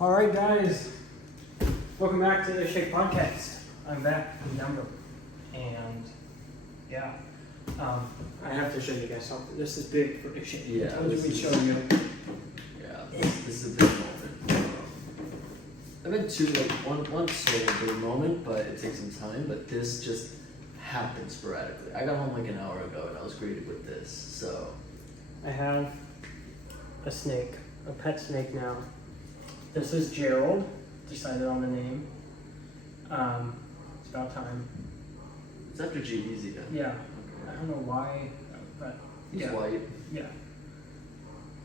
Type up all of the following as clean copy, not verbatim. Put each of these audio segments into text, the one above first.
All right, guys. Welcome back to the Shake Podcast. I'm back in Denver, and yeah, I have to show you guys something. This is big for the Shake. Yeah, I told you we'd show you. Yeah, this is a big moment. I've been to like one sort of big moment, but it takes some time. But this just happened sporadically. I got home like an hour ago, and I was greeted with this. So I have a snake, a pet snake now. This is Gerald. Decided on the name. It's about time. it's after G-Eazy. Yeah. I don't know why, but He's yeah. white. Yeah.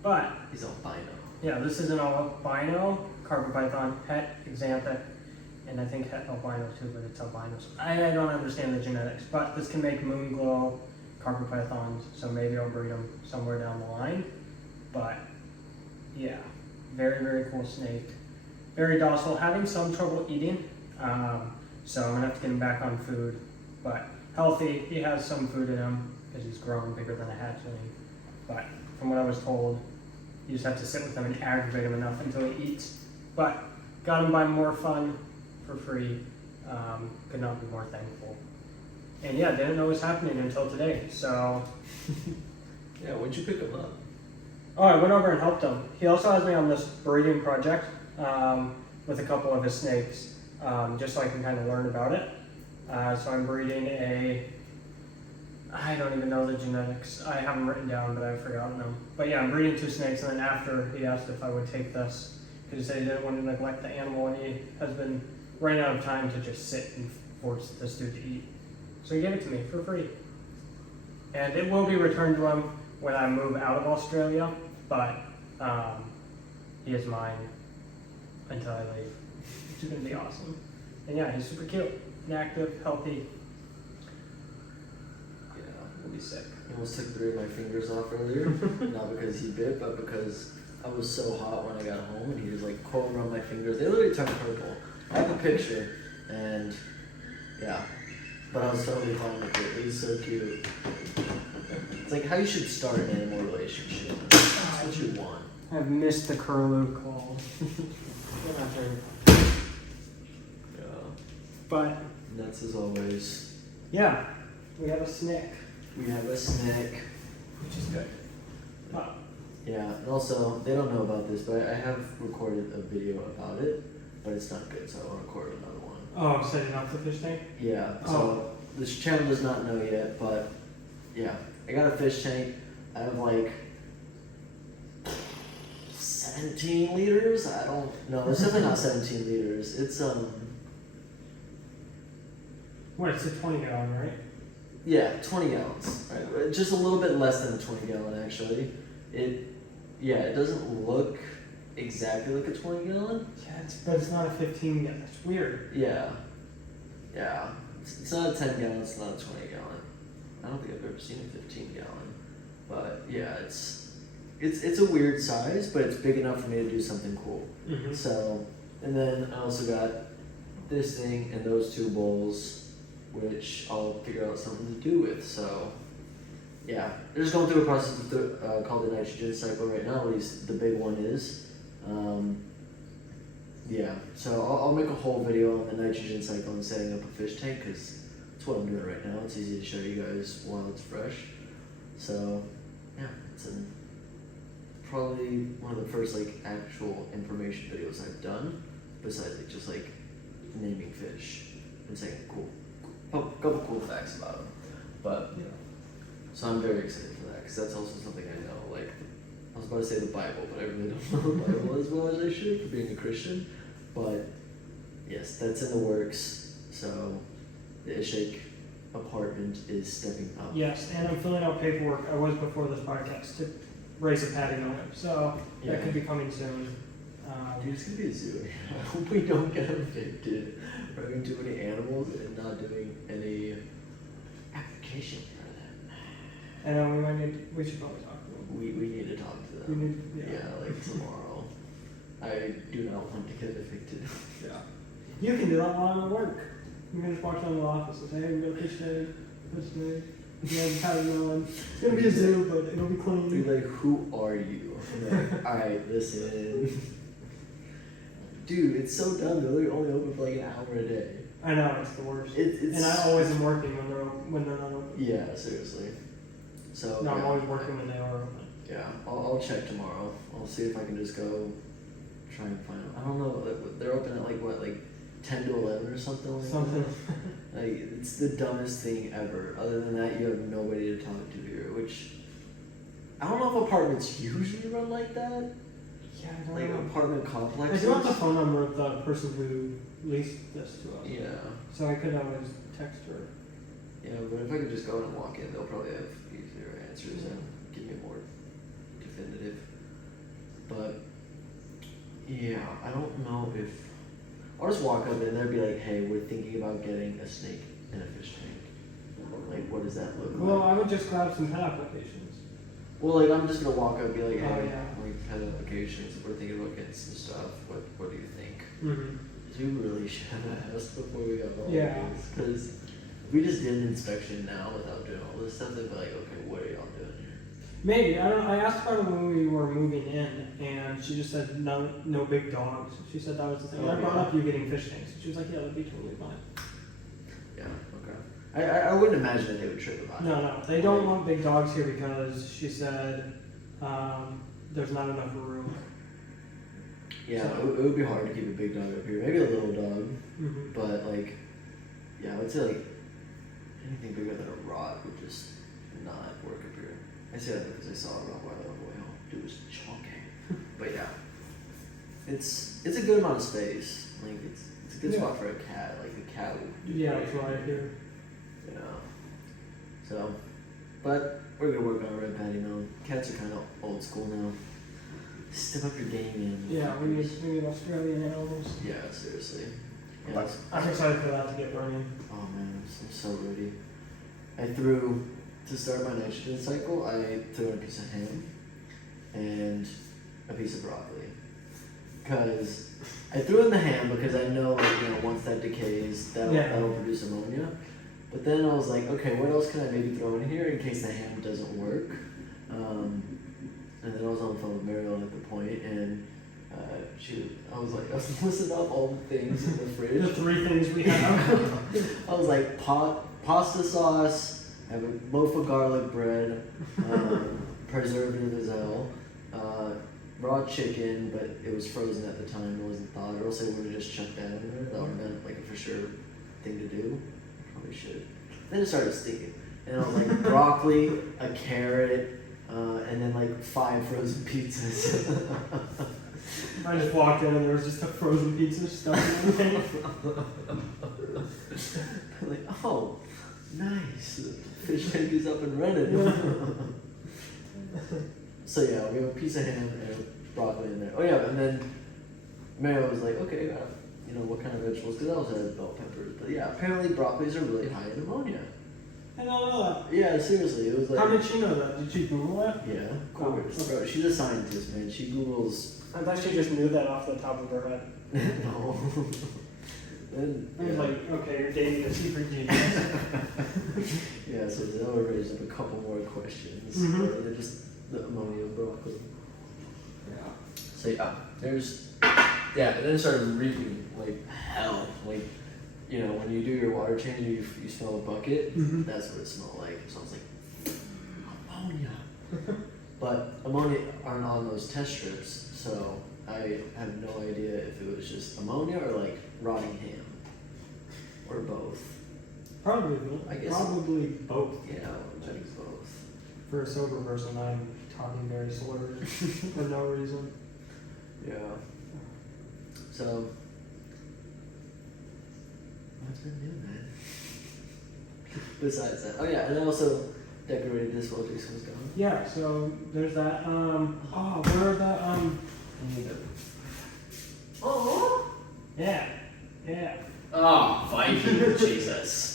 But He's albino. yeah, this is an albino carpet python, het, xanthic, and I think het albino too, but it's albino. So I don't understand the genetics, but this can make moon glow carpet pythons, so maybe I'll breed them somewhere down the line. But yeah, very, very cool snake. Very docile, having some trouble eating, so I'm gonna have to get him back on food, but healthy. He has some food in him because he's grown bigger than a hatchling. But from what I was told, you just have to sit with him and aggravate him enough until he eats. But got him by More Fun for free. Could not be more thankful. And yeah, didn't know it was happening until today. So Yeah, when'd you pick him up? oh, I went over and helped him. He also has me on this breeding project with a couple of his snakes, just so I can kind of learn about it. So I'm breeding I don't even know the genetics. I have them written down, but I've forgotten them. But yeah, I'm breeding 2 snakes, and then after he asked if I would take this, because he said he didn't want to neglect the animal, and he has been running out of time to just sit and force this dude to eat. So he gave it to me for free. And it will be returned to him when I move out of Australia, but he is mine until I leave, which is going to be awesome. And yeah, he's super cute, and active, healthy. Yeah. He'll be sick. He almost took 3 of my fingers off earlier. Not because he bit, but because I was so hot when I got home, and he was like coiling around my fingers. They literally turned purple. I have a picture, and yeah, but I was totally fine with it. He's so cute. It's like how you should start an animal relationship. That's what you want. I've missed the curlew call. Yeah. But Nuts as always. yeah, we have a snake, We have a snake. which is good. Yeah, and also, they don't know about this, but I have recorded a video about it, but it's not good, so I want to record another one. Oh, setting up the fish tank? Yeah, so this channel does not know yet, but yeah, I got a fish tank. I have like 17 liters? I don't know. It's definitely not 17 liters. It's, What, it's a 20 gallon, right? yeah, 20 gallons. Right? Just a little bit less than a 20 gallon, actually. It doesn't look exactly like a 20 gallon. Yeah, but it's not a 15 gallon. It's weird. Yeah. Yeah. It's not a 10 gallon, it's not a 20 gallon. I don't think I've ever seen a 15 gallon. But yeah, it's a weird size, but it's big enough for me to do something cool. Mm-hmm. So, and then I also got this thing and those 2 bowls, which I'll figure out something to do with. So, yeah, they're just going through a process called the nitrogen cycle right now. At least the big one is. Yeah, so I'll make a whole video on the nitrogen cycle and setting up a fish tank because that's what I'm doing right now. It's easy to show you guys while it's fresh. So, yeah, it's probably one of the first like actual information videos I've done, besides like just like naming fish and saying a couple cool facts about them. But yeah, so I'm very excited for that because that's also something I know. Like I was about to say the Bible, but I really don't know the Bible as well as I should for being a Christian. But yes, that's in the works. So the Ishake apartment is stepping up. Yes, and I'm filling out paperwork. I was before this podcast to raise a patio on it, so Yeah. that could be coming soon. Dude, it's gonna be a zoo. I hope we don't get evicted for having too many animals and not doing any application for them. And then we should probably talk to them. We need to talk to We them. need, Yeah, like tomorrow. I do not want to get evicted. Yeah. You can do that while I'm at work. You can just walk down to the office and say, hey, we got a fish tank, Yeah, the patio on. It's gonna be a zoo, but it'll be Be clean. like, who are you? I'm like, alright, listen. dude, it's so dumb. They're only open for like an hour a day. I know, it's the worst. It's And I always am working when they're not open. yeah, seriously. So No, I'm yeah, always working when they are open. Yeah, I'll check tomorrow. I'll see if I can just go try and find them. I don't know. They're open at like what, like 10 to 11 or something like Something. that. Like it's the dumbest thing ever. Other than that, you have nobody to talk to here, which I don't know if apartments usually run like that. Yeah, I don't Like know. apartment I complexes. do have the phone number of the person who leased this to us. Yeah, So I could always text her. yeah, but if I could just go in and walk in, they'll probably have easier answers and give me more definitive. But yeah, I don't know if I'll just walk up and they'll be like, "Hey, we're thinking about getting a snake and a fish tank. Like, what does that look Well, like?" I would just grab some pet applications. Well, like I'm just gonna walk up and be like, Oh, "Hey, yeah. like pet applications. We're thinking about getting some stuff. What do you think?" Mm-hmm. We really should have asked before we got all Yeah. these, because if we just did an inspection now without doing all this stuff, they'd be like, "Okay, what are y'all doing here?" Maybe. I don't know. I asked about it when we were moving in, and she just said no big dogs. She said that was the thing. And I brought up you getting fish tanks. She was like, yeah, that'd be totally fine. Yeah, okay. I wouldn't imagine that they would trip about it. No, they don't want big dogs here because she said there's not enough room. Yeah, it would be hard to keep a big dog up here. Maybe a little dog, Mm-hmm. but like, yeah, I would say like anything bigger than a rot would just not work up here. I say that because I saw a Rottweiler on the way home. Dude was chunky. But yeah, it's a good amount of space. Like it's a good Yeah. spot for a cat. Like a cat would do Yeah, great that's right here. here. You know. So, but we're gonna work on red patty now. Cats are kind of old school now. Step up your game, man. Yeah, we need Australian animals. Yeah, seriously. Yeah, But I'm excited for that to get running. oh man, I'm so ready. To start my nitrogen cycle, I threw in a piece of ham and a piece of broccoli. Because I threw in the ham because I know, like, you know, once that decays, that'll produce ammonia. But then I was like, okay, what else can I maybe throw in here in case the ham doesn't work? And then I was on the phone with Mariel at the point, and I was listing off all the things in the fridge. The 3 things we have. I was like, pasta sauce, I have a loaf of garlic bread, preservative as hell, raw chicken, but it was frozen at the time, it wasn't thawed, or else I would have just chucked that in there. That would have been like a for sure thing to do. I probably should. Then it started stinking. And I was like, broccoli, a carrot, and then like 5 frozen pizzas. I just walked in and there was just a frozen pizza stuck in the thing. I'm like, oh, nice. Fish tank is up and running. So yeah, we have a piece of ham and broccoli in there. Oh yeah, and then Mario was like, okay, you know, what kind of vegetables? Because I also had bell peppers. But yeah, apparently broccolis are really high in ammonia. I don't know that. Yeah, seriously, it was like. How did she know that? Did she Google it? Yeah, of Oh, course. okay. Bro, she's a scientist, man. She Googles. I thought she just knew that off the top of her head. No. Then, I was like, okay, you're dating a secret genius. yeah, so that would raise up a couple more questions. Mhm. Rather than just the ammonia broccoli. Yeah. So yeah, and then it started reeking like hell. Like, you know, when you do your water change, you smell a bucket. Mhm. That's what it smelled like. It smells like ammonia. But ammonia aren't on those test strips, so I have no idea if it was just ammonia or like rotting ham, or both. Probably both. I guess- Probably both. Yeah, maybe both. For a sober person, I'm talking very slurred for no reason. Yeah. So, what's been new, man? Besides that, oh yeah, and I also decorated this while Jason was gone. Yeah, so there's that. Where are the Oh. Yeah. Oh, Viking, Jesus.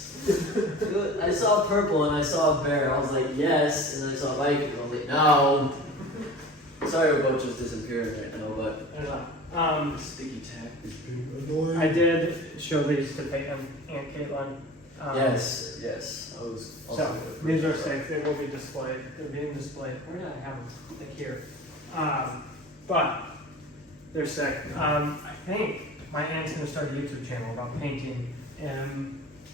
I saw purple and I saw a bear. I was like, yes, and then I saw Viking. I was like, no. Sorry, our boat just disappeared right now, but I know. sticky tack is pretty annoying. I did show these to Peyton and Caitlin. Yes. I was. Also So these are safe. They will be displayed. They're being displayed. Where did I have them? Like here. But They're sick. I think my aunt's gonna start a YouTube channel about painting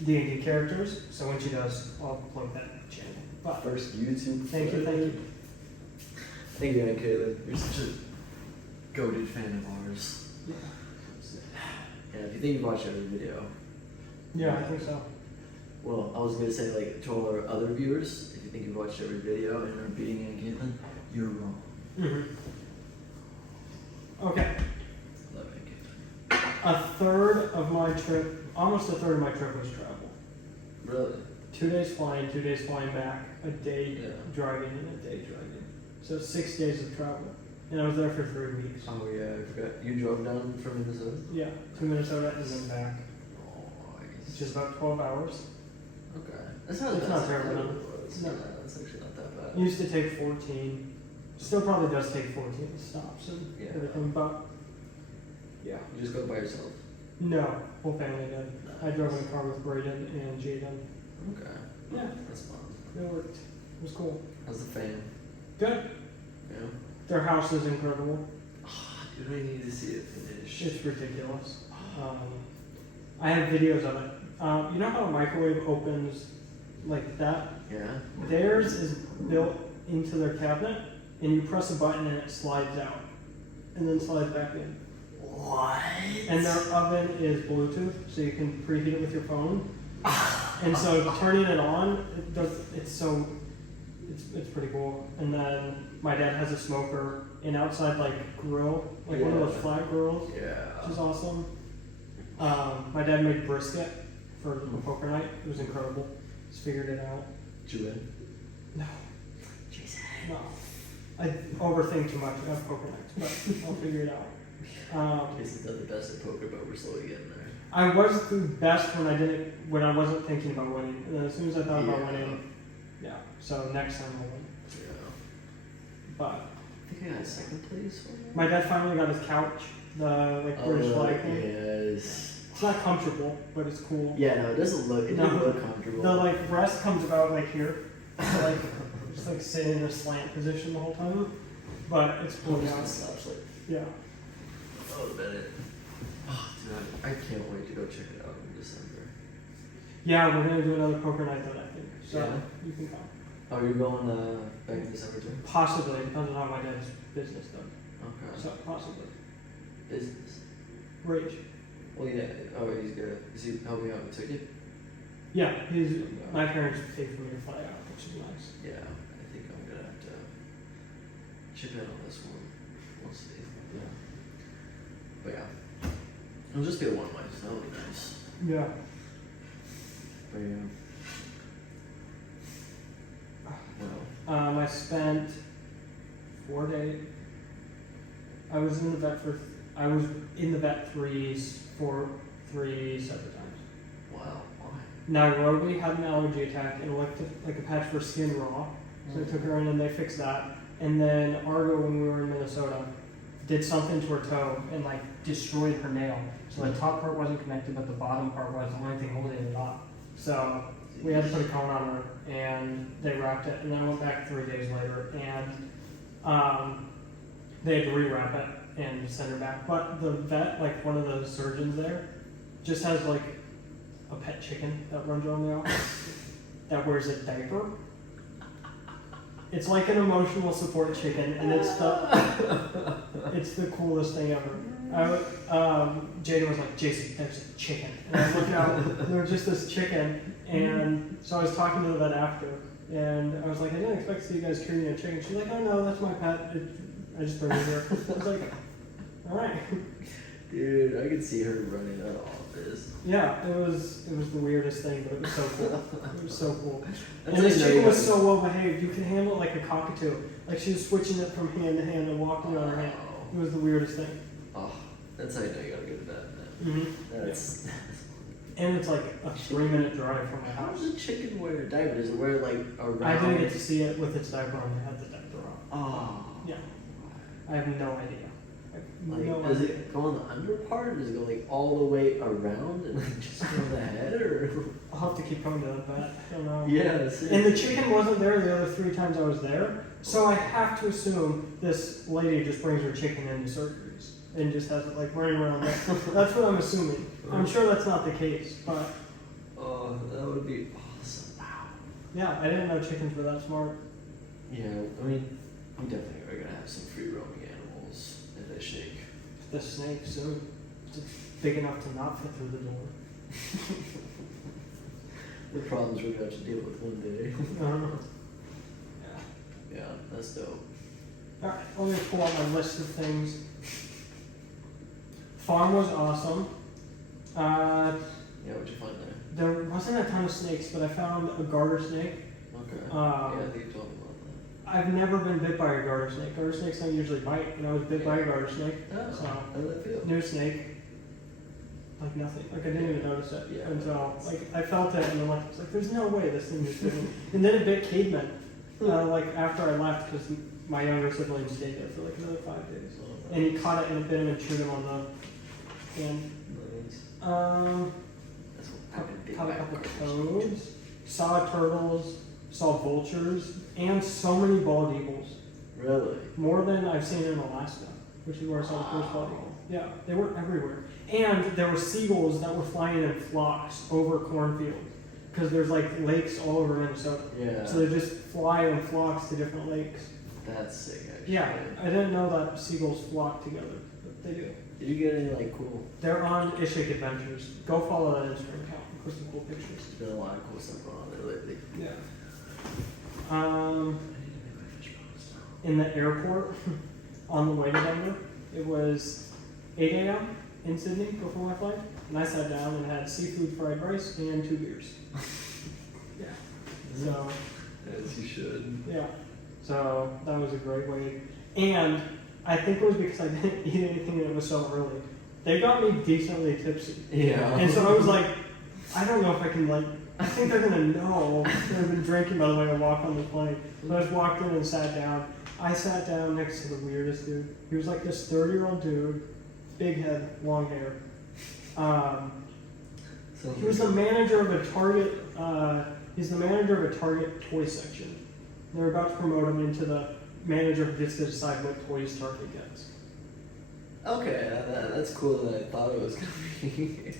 D&D characters. So when she does, I'll plug that channel. But First YouTube. thank you. Thank you, Aunt Caitlin. You're such a goated fan of ours. Yeah. Yeah, if you think you've watched every video, Yeah, I think so. well, I was gonna say like to all our other viewers, if you think you've watched every video and are beating Aunt Caitlin, you're wrong. Okay. Love Aunt Caitlin. Almost a third of my trip was travel. Really? 2 days flying, 2 days flying back, a day Yeah. driving, and a day driving. So 6 days of travel. And I was there for 3 weeks. Oh yeah, I forgot. You drove down from Minnesota? Yeah, to Minnesota and then back. Oh, I It's guess. just about 12 hours. Okay. That's not, It's that's not terrible, no. It's No. not, that's actually not that bad. Used to take 14. Still probably does take 14 stops and Yeah. everything, but yeah. You just go by yourself? No, whole family did. I drove in a car with Braden and Jaden. Okay. Yeah, That's fun. it worked. It was cool. How's the fan? Good. Yeah? Their house is incredible. Dude, I need to see it finish. It's ridiculous. I have videos of it. You know how a microwave opens like that? Yeah? Theirs is built into their cabinet, and you press a button and it slides out, and then slides back in. What? And their oven is Bluetooth, so you can preheat it with your phone. And so turning it on, it's pretty cool. And then my dad has a smoker, an outside like grill, like one of those Yeah. flat grills, Yeah. which is awesome. My dad made brisket for the poker night. It was incredible. Just figured it out. Did you win? No, Jason. no. I overthink too much about poker nights, but I'll figure it out. Jason's done the best at poker, but we're slowly getting there. I was the best when I wasn't thinking about winning. And then as soon as I thought about Yeah. winning, yeah. So next time I'll win. Yeah. But I think I got second place. my dad finally got his couch, the like British flag thing. Yes. It's not comfortable, but it's cool. Yeah, no, it doesn't look, it doesn't No. look comfortable. The like rest comes about like here, so, like just like sitting in a slant position the whole time. But it's cool. Just Yeah. the slouch, like, Yeah. oh, Bennett. Oh, dude, I can't wait to go check it out in December. Yeah, we're gonna do another poker night then I think. So Yeah. you can come. Oh, you're going back in December too? Possibly, depends on how my dad's business does. Okay. So possibly. Business. Rage. Well, yeah. Oh, he's good. Is he helping out with ticket? Yeah, my parents paid for me to fly out, which is nice. Yeah, I think I'm gonna have to chip in on this one. We'll see. Yeah. But yeah, it'll just be a one night. So that'll be nice. Yeah. But yeah. Well, I spent 4 days. I was in the vet for three separate times. wow. Why? Nairobi had an allergy attack and looked like a patch for skin raw. So I took her in and they fixed that. And then Argo, when we were in Minnesota, did something to her toe and like destroyed her nail. So the top part wasn't connected, but the bottom part was the only thing holding it up. So we had to put a cone on her and they wrapped it. And then I went back 3 days later and they had to rewrap it and send her back. But the vet, like one of the surgeons there, just has like a pet chicken that runs around the office that wears a diaper. It's like an emotional support chicken, and it's the coolest thing ever. Jada was like, Jason, there's a chicken. And I looked out, and there was just this chicken, and so I was talking to the vet after, and I was like, I didn't expect to see you guys treating a chicken. She's like, oh no, that's my pet. I just bring it here. I was like, all right. Dude, I could see her running that office. Yeah, it was the weirdest thing, but it was so cool. It was so cool. That's And this how you chicken know was so well behaved. You can handle it like a cockatoo. Like she was switching it from hand to hand and walking on her hand. It was the weirdest thing. Oh, that's how you know you gotta go to bed, man. That's. And it's like a 3-minute drive from my How house. does a chicken wear a diaper? Does it wear like around? I didn't get to see it with its diaper on. It had the diaper on. Oh. Yeah. I have no idea. I have Like, no does idea. it go on the under part? Or does it go like all the way around and like just on the head, or? I'll have to keep going to that vet. I don't know. Yeah, that's it. And the chicken wasn't there the other 3 times I was there, so I have to assume this lady just brings her chicken into surgeries. and just has it like running around there. That's what I'm assuming. I'm sure that's not the case, but Oh, that would be awesome. Wow. yeah, I didn't know chickens were that smart. Yeah, I mean, we definitely are gonna have some free roaming animals in this shake. The snake soon. It's big enough to not fit through the door. The problems we're gonna have to deal with one day. Yeah. Yeah, that's dope. Alright, let me pull out my list of things. Farm was awesome. Yeah, what'd you find there? There wasn't a ton of snakes, but I found a garter snake. Okay. Um, Yeah, I think you told me about I've never been bit by a garter snake. Garter snakes don't usually bite, and I was bit by a garter snake. that. Oh, So, how did that feel? new snake. Like nothing. Like I didn't even notice it Yeah. until like I felt it, and I'm like, I was like, there's no way this thing is bit me. And then it bit Cademan. Like after I left, because my younger sibling stayed there for like another 5 days, Oh, and he caught it and it bit him and chewed him on the hand. nice. That's what happened. Big Caught a bite couple cartilage. toads, saw turtles, saw vultures, and so many bald eagles. Really? More than I've seen in Alaska, which is where I saw the first bald eagle. Yeah, they were everywhere. And there were seagulls that were flying in flocks over cornfields, because there's like lakes all over Minnesota. Yeah. So they just fly in flocks to different lakes. That's sick, actually. Yeah, I didn't know that seagulls flock together, but they do. Did you get any like cool? They're on Ishik Adventures. Go follow that Instagram account and put some cool pictures. There's been a lot of cool stuff going on there lately. Yeah. I need to make my fish bones. In the airport on the way to Denver, it was 8 a.m. in Sydney before my flight, and I sat down and had seafood fried rice and 2 beers. Yeah. So, As you should. yeah. So that was a great way. And I think it was because I didn't eat anything and it was so early. They got me decently tipsy. Yeah. And so I was like, I don't know if I can like, I think they're gonna know that I've been drinking by the way I walk on the plane. So I just walked in and sat down. I sat down next to the weirdest dude. He was like this 30-year-old dude, big head, long hair. He was the manager of a Target, he's the manager of a Target toy section. They're about to promote him into the manager who gets to decide what toys Target gets. Okay, that's cool that I thought it was gonna be.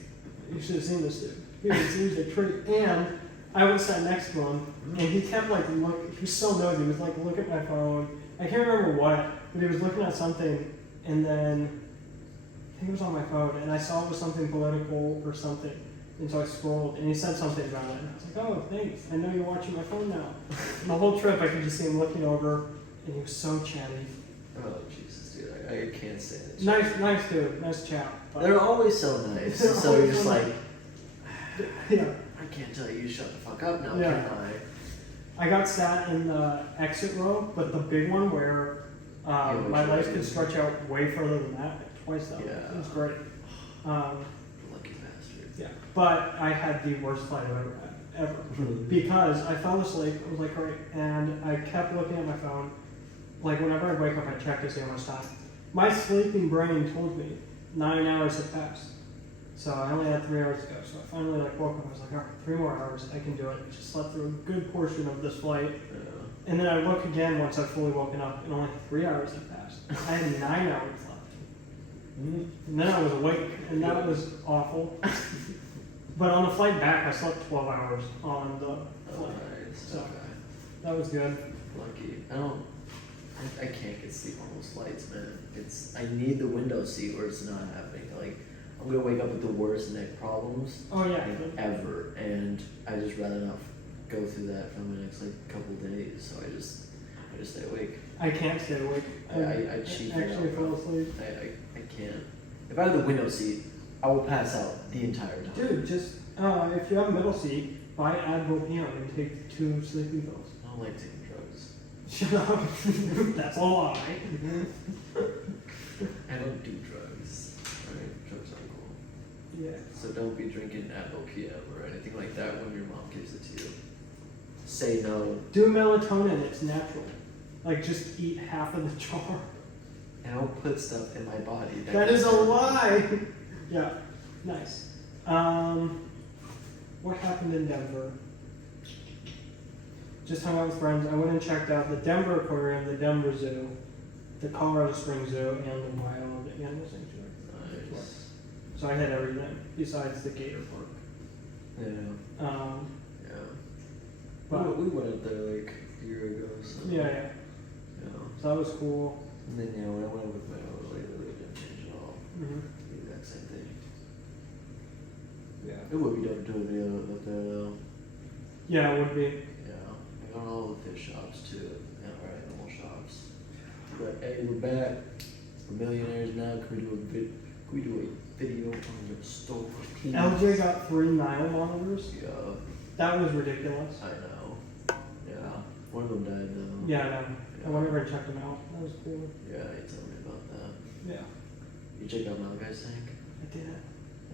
You should have seen this dude. He was a treat. And I was sat next to him, and he kept like he was so nosy. He was like, look at my phone. I can't remember what, but he was looking at something, and then I think it was on my phone, and I saw it was something political or something. And so I scrolled, and he said something about it, and I was like, oh, thanks. I know you're watching my phone now. And the whole trip, I could just see him looking over, and he was so chatty. Oh Jesus, dude, I can't stand it. Nice dude, nice chap. But They're always so nice. They're So you're always just so like, yeah. I can't tell you shut the fuck up now, Yeah. can I? I got sat in the exit row, but the big one where which my legs way? could stretch out way further than that, like twice that. Yeah. It was great. Lucky bastard. Yeah, but I had the worst flight I've ever had, ever. Because I fell asleep, I was like, great, and I kept looking at my phone. Like, whenever I wake up, I check to see how much time. My sleeping brain told me 9 hours had passed. So I only had 3 hours to go. So I finally like woke up, I was like, all right, 3 more hours, I can do it. Just slept through a good portion of this flight. Yeah. And then I look again once I've fully woken up, and only 3 hours had passed. I had 9 hours left. And then I was awake, and that was awful. But on the flight back, I slept 12 hours on the Oh, flight. nice. So- Okay. That was good. Lucky. I can't get sleep on those flights, man. I need the window seat or it's not happening. Like, I'm gonna wake up with the worst neck problems Oh yeah. ever, and I just rather not go through that for the next like couple days. So I just stay awake. I can't stay awake. I cheat it actually out, fall bro. asleep. I can't. If I have the window seat, I will pass out the entire time. Dude, just if you have a middle seat, buy Advil PM and take 2 sleeping pills. I don't like taking drugs. Shut up. That's a lie. I don't do drugs. Right? Drugs aren't cool. Yeah. So don't be drinking Advil PM or anything like that when your mom gives it to you. Say no. Do melatonin. It's natural. Like just eat half of the jar. And don't put stuff in my body. That is a lie. Yeah. Nice. What happened in Denver? Just hung out with friends. I went and checked out the Denver Aquarium, the Denver Zoo, the Colorado Springs Zoo and the Wild Animal Sanctuary. Nice. So I hit everything besides the Gator Park. Yeah. Yeah. But We went up there like a year ago. So. yeah. Yeah. So that was cool. And then when I went with my own, like it really didn't change at all. Mm-hmm. The exact same thing. Yeah. It would be dope to do a video up there though. Yeah, it would be. Yeah. Like on all the fish shops too. And our animal shops. But hey, we're back. We're millionaires now. Can we do a video on the store? LJ got 3 Nile monitors. Yeah. That was ridiculous. I know. Yeah. One of them died though. Yeah, I know. I went over and checked them out. That was cool. Yeah, you told me about that. Yeah, You checked out Malachi's tank? I did.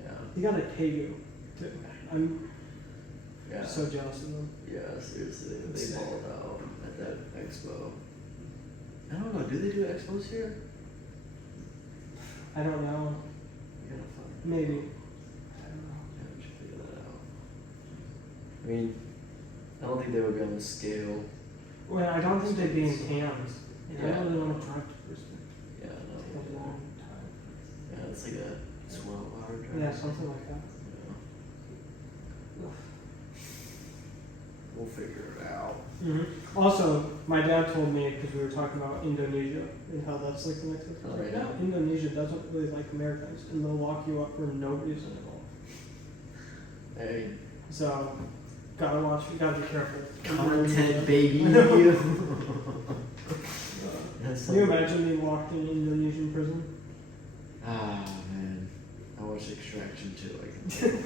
Yeah. He got a Tegu too. I'm Yeah. so jealous of them. Yeah, seriously. They Sick. balled out at that expo. I don't know, do they do expos here? I don't know. We gotta find Maybe. I don't know. Yeah, we should figure that out. I mean, I don't think they would be on the scale. Well, I don't think they'd be in cans. And I Yeah. don't really want to drive to Brisbane. Yeah, no. It's a long time. Yeah, it's like a 12-hour drive. Yeah, something like that. Yeah. We'll figure it out. Mm-hmm. Also, my dad told me, because we were talking about Indonesia and how that's like the next thing. Oh, Like, yeah. no, Indonesia doesn't really like Americans, and they'll lock you up for no reason at all. Hey, So, gotta watch, gotta be careful. content, baby. That's Can you something. imagine being locked in Indonesian prison? Ah, man. I watched Extraction too.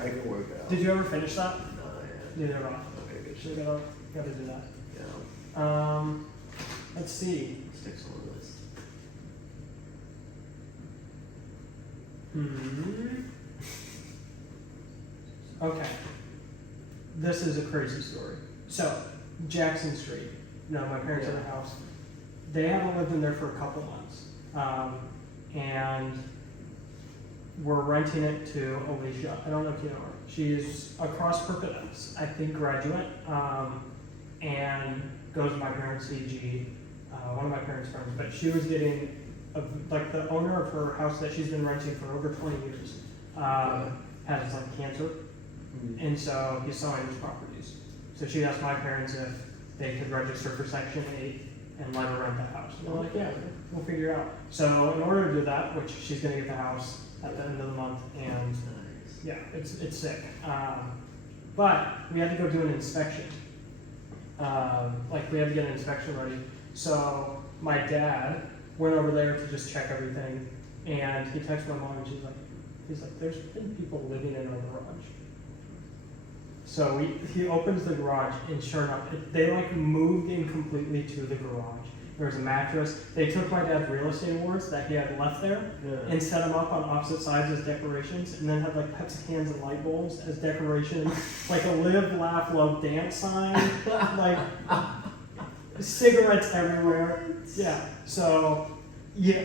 I can work out. Did you ever finish that? No, yeah. Neither have I. Okay, good So shit. you gotta do that. Yeah. Let's see. Sticks on the list. Okay. This is a crazy story. So, Jackson Street. No, my parents have a house. They haven't lived in there for a couple months. And we're renting it to Alicia. I don't know if you know her. She's a cross purpose, I think, graduate. And goes to my parents' CG, one of my parents' friends. But she was getting, like, the owner of her house that she's been renting for over 20 years has, like, cancer. And so he's selling his properties. So she asked my parents if they could register for Section 8 and let her rent the house. And they're like, yeah, we'll figure it out. So in order to do that, which she's going to get the house at the end of the month, and Nice. yeah, it's sick. But we had to go do an inspection. Like we had to get an inspection ready. So my dad went over there to just check everything, and he texted my mom, and he's like, there's been people living in our garage. So he opens the garage, and sure enough, they like moved in completely to the garage. There was a mattress. They took my dad's real estate awards that he had left there and set them up on opposite sides as decorations, and then had like Pepsi cans and light bulbs as decorations, like a live, laugh, love, dance sign, like cigarettes everywhere. Yeah. So yeah,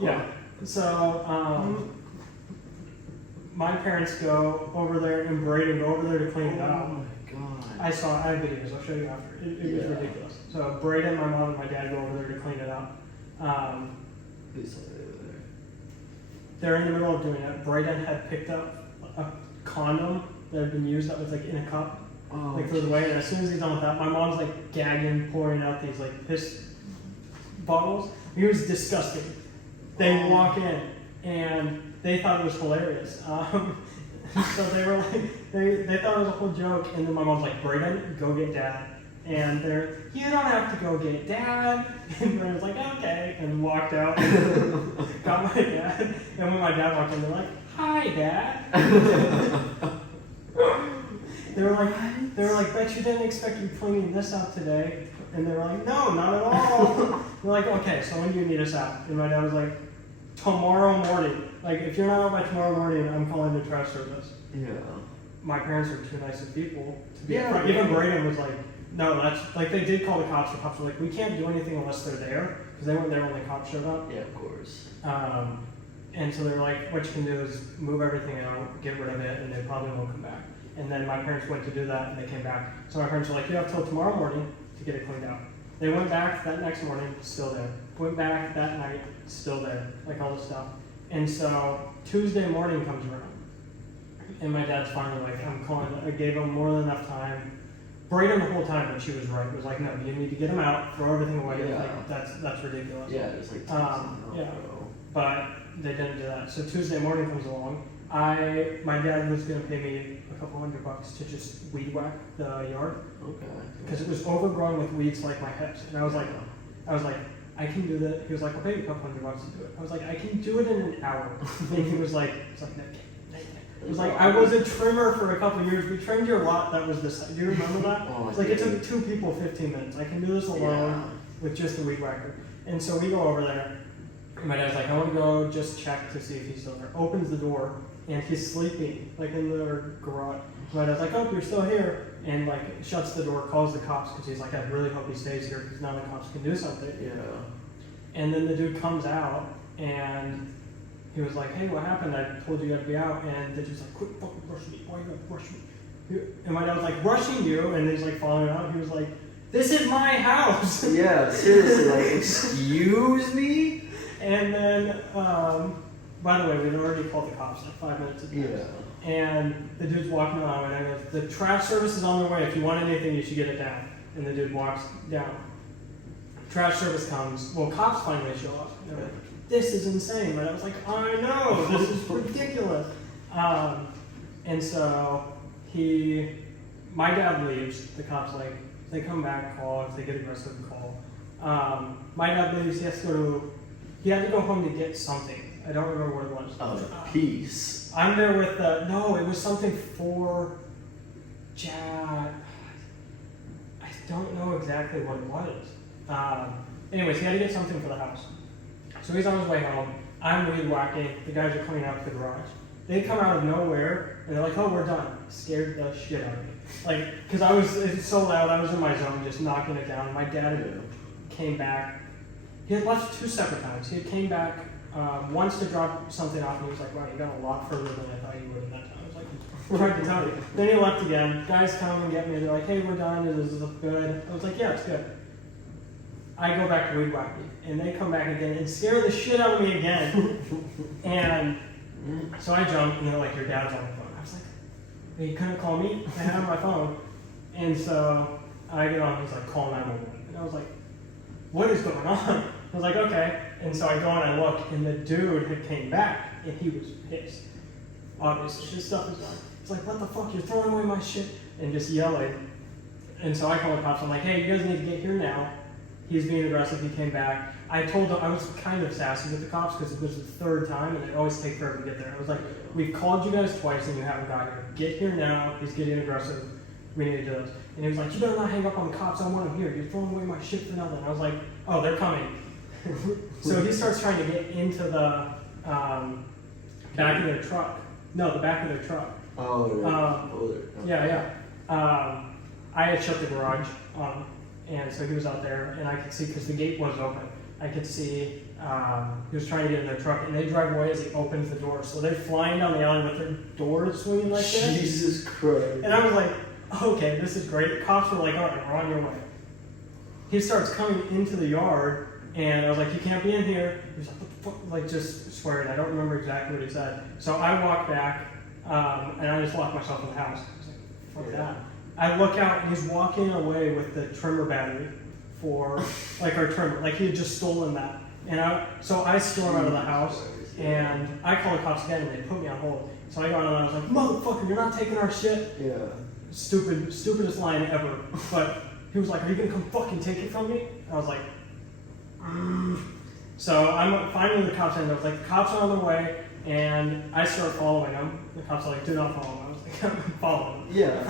yeah. So my parents go over there, and Braden go over there to clean it out. Oh my god. I have videos. I'll show you after. It was ridiculous. So Braden, my mom, and my dad go over there to clean it up. Who's over there? They're in the middle of doing it. Braden had picked up a condom that had been used that was like in a cup, Oh, like threw it away. And as soon as he's done with that, my mom's like gagging, pouring out these like piss bottles. It was disgusting. They walk in and they thought it was hilarious. So they were like, they thought it was a whole joke, and then my mom's like, Braden, go get dad. And they're, you don't have to go get dad. And Braden's like, okay, and walked out, got my dad. And when my dad walked in, they're like, hi, dad. They were like, bet you didn't expect you cleaning this out today. And they were like, no, not at all. They're like, okay, so when do you need us out? And my dad was like, tomorrow morning. Like, if you're not out by tomorrow morning, I'm calling the trash service. Yeah. My parents are too nice of people to be Yeah, upfront. yeah. Even Braden was like, no, that's, like, they did call the cops. The cops were like, we can't do anything unless they're there, because they weren't there when the cops showed up. Yeah, of course. And so they were like, what you can do is move everything out, get rid of it, and they probably won't come back. And then my parents went to do that, and they came back. So my parents were like, you have till tomorrow morning to get it cleaned out. They went back that next morning, still there. Went back that night, still there. Like all this stuff. And so Tuesday morning comes around. And my dad's finally like, I'm calling. I gave him more than enough time. Braden the whole time, but she was right. It was like, no, you need to get him out, throw everything away. Yeah. Like, that's ridiculous. Yeah, it was like Yeah. But they didn't do that. So Tuesday morning comes along. My dad was gonna pay me a couple $100 to just weed whack the yard Okay. because it was overgrown with weeds like my hips. And I was like, I can do that. He was like, I'll pay you a couple $100 to do it. I was like, I can do it in an hour. And he was like, no, it was like, I was a trimmer for a couple years. We trimmed your lot that was this. Do you remember that? Oh, It's like it took 2 people 15 minutes. I can do this alone with just a weed whacker. And so we go over there. And my dad's like, I want to go just check to see if he's still there. Opens the door and he's sleeping like in the garage. My dad's like, oh, you're still here. And like shuts the door, calls the cops because he's like, I really hope he stays here because now the cops can do something. Yeah. And then the dude comes out and he was like, hey, what happened? I told you you had to be out. And the dude's like, quit fucking rushing me. Why are you gonna rush me? And my dad was like, rushing you. And he's like following out. He was like, this is my house. Yeah, seriously, like, excuse me? And then, by the way, we'd already called the cops like 5 minutes ago. Yeah. And the dude's walking along and I go, the trash service is on their way. If you want anything, you should get it down. And the dude walks down. Trash service comes. Well, cops finally show up. And they're like, this is insane. But I was like, I know, this is ridiculous. And so my dad leaves. The cops like, they come back, call. If they get aggressive, call. My dad leaves. He had to go home to get something. I don't remember what it was. Oh, peace. I'm there with no, it was something for Chad. I don't know exactly what it was. Anyways, he had to get something for the house. So he's on his way home. I'm weed whacking. The guys are cleaning out the garage. They come out of nowhere and they're like, oh, we're done. Scared the shit out of me. Like, because it's so loud, I was in my zone just knocking it down. My dad came back. He had left 2 separate times. He came back once to drop something off and he was like, wow, you got a lot further than I thought you would in that time. I was like, I'm trying to tell you. Then he left again. Guys come and get me. They're like, hey, we're done. Does this look good? I was like, yeah, it's good. I go back to weed whacking, and they come back again and scare the shit out of me again. And so I jump, and they're like, your dad's on the phone. I was like, well, you couldn't call me? I had my phone. And so I get on, he's like, call 911. And I was like, what is going on? I was like, okay. And so I go and I look, and the dude had came back, and he was pissed. Obviously, his stuff is gone. He's like, what the fuck, you're throwing away my shit? And just yelling. And so I call the cops, I'm like, hey, you guys need to get here now. He's being aggressive, he came back. I told him, I was kind of sassy with the cops because it was the 3rd time and they always take forever to get there. I was like, we've called you guys twice and you haven't got here. Get here now, he's getting aggressive, we need to do this. And he was like, you better not hang up on the cops, I want him here. You're throwing away my shit for nothing. I was like, oh, they're coming. So he starts trying to get into the back of their truck. No, the back of their truck. Yeah. I had shut the garage on. And so he was out there, and I could see, because the gate was open, I could see he was trying to get in their truck, and they drive away as he opens the door. So they're flying down the alley with their doors swinging like this. Jesus Christ. And I was like, okay, this is great. The cops were like, all right, we're on your way. He starts coming into the yard, and I was like, you can't be in here. He was like, what the fuck? Like, just swearing. I don't remember exactly what he said. So I walk back, and I just locked myself in the house. I was like, fuck that. I look out and he's walking away with the trimmer battery for like our trimmer. Like he had just stolen that. And so I storm out of the house and I call the cops again and they put me on hold. So I got on and I was like, motherfucker, you're not taking our shit. Yeah. Stupidest line ever. But he was like, are you gonna come fucking take it from me? And I was like, So I'm finally the cops end. I was like, the cops are on their way. And I start following them. The cops are like, do not follow them. I was like, I'm following them. Yeah,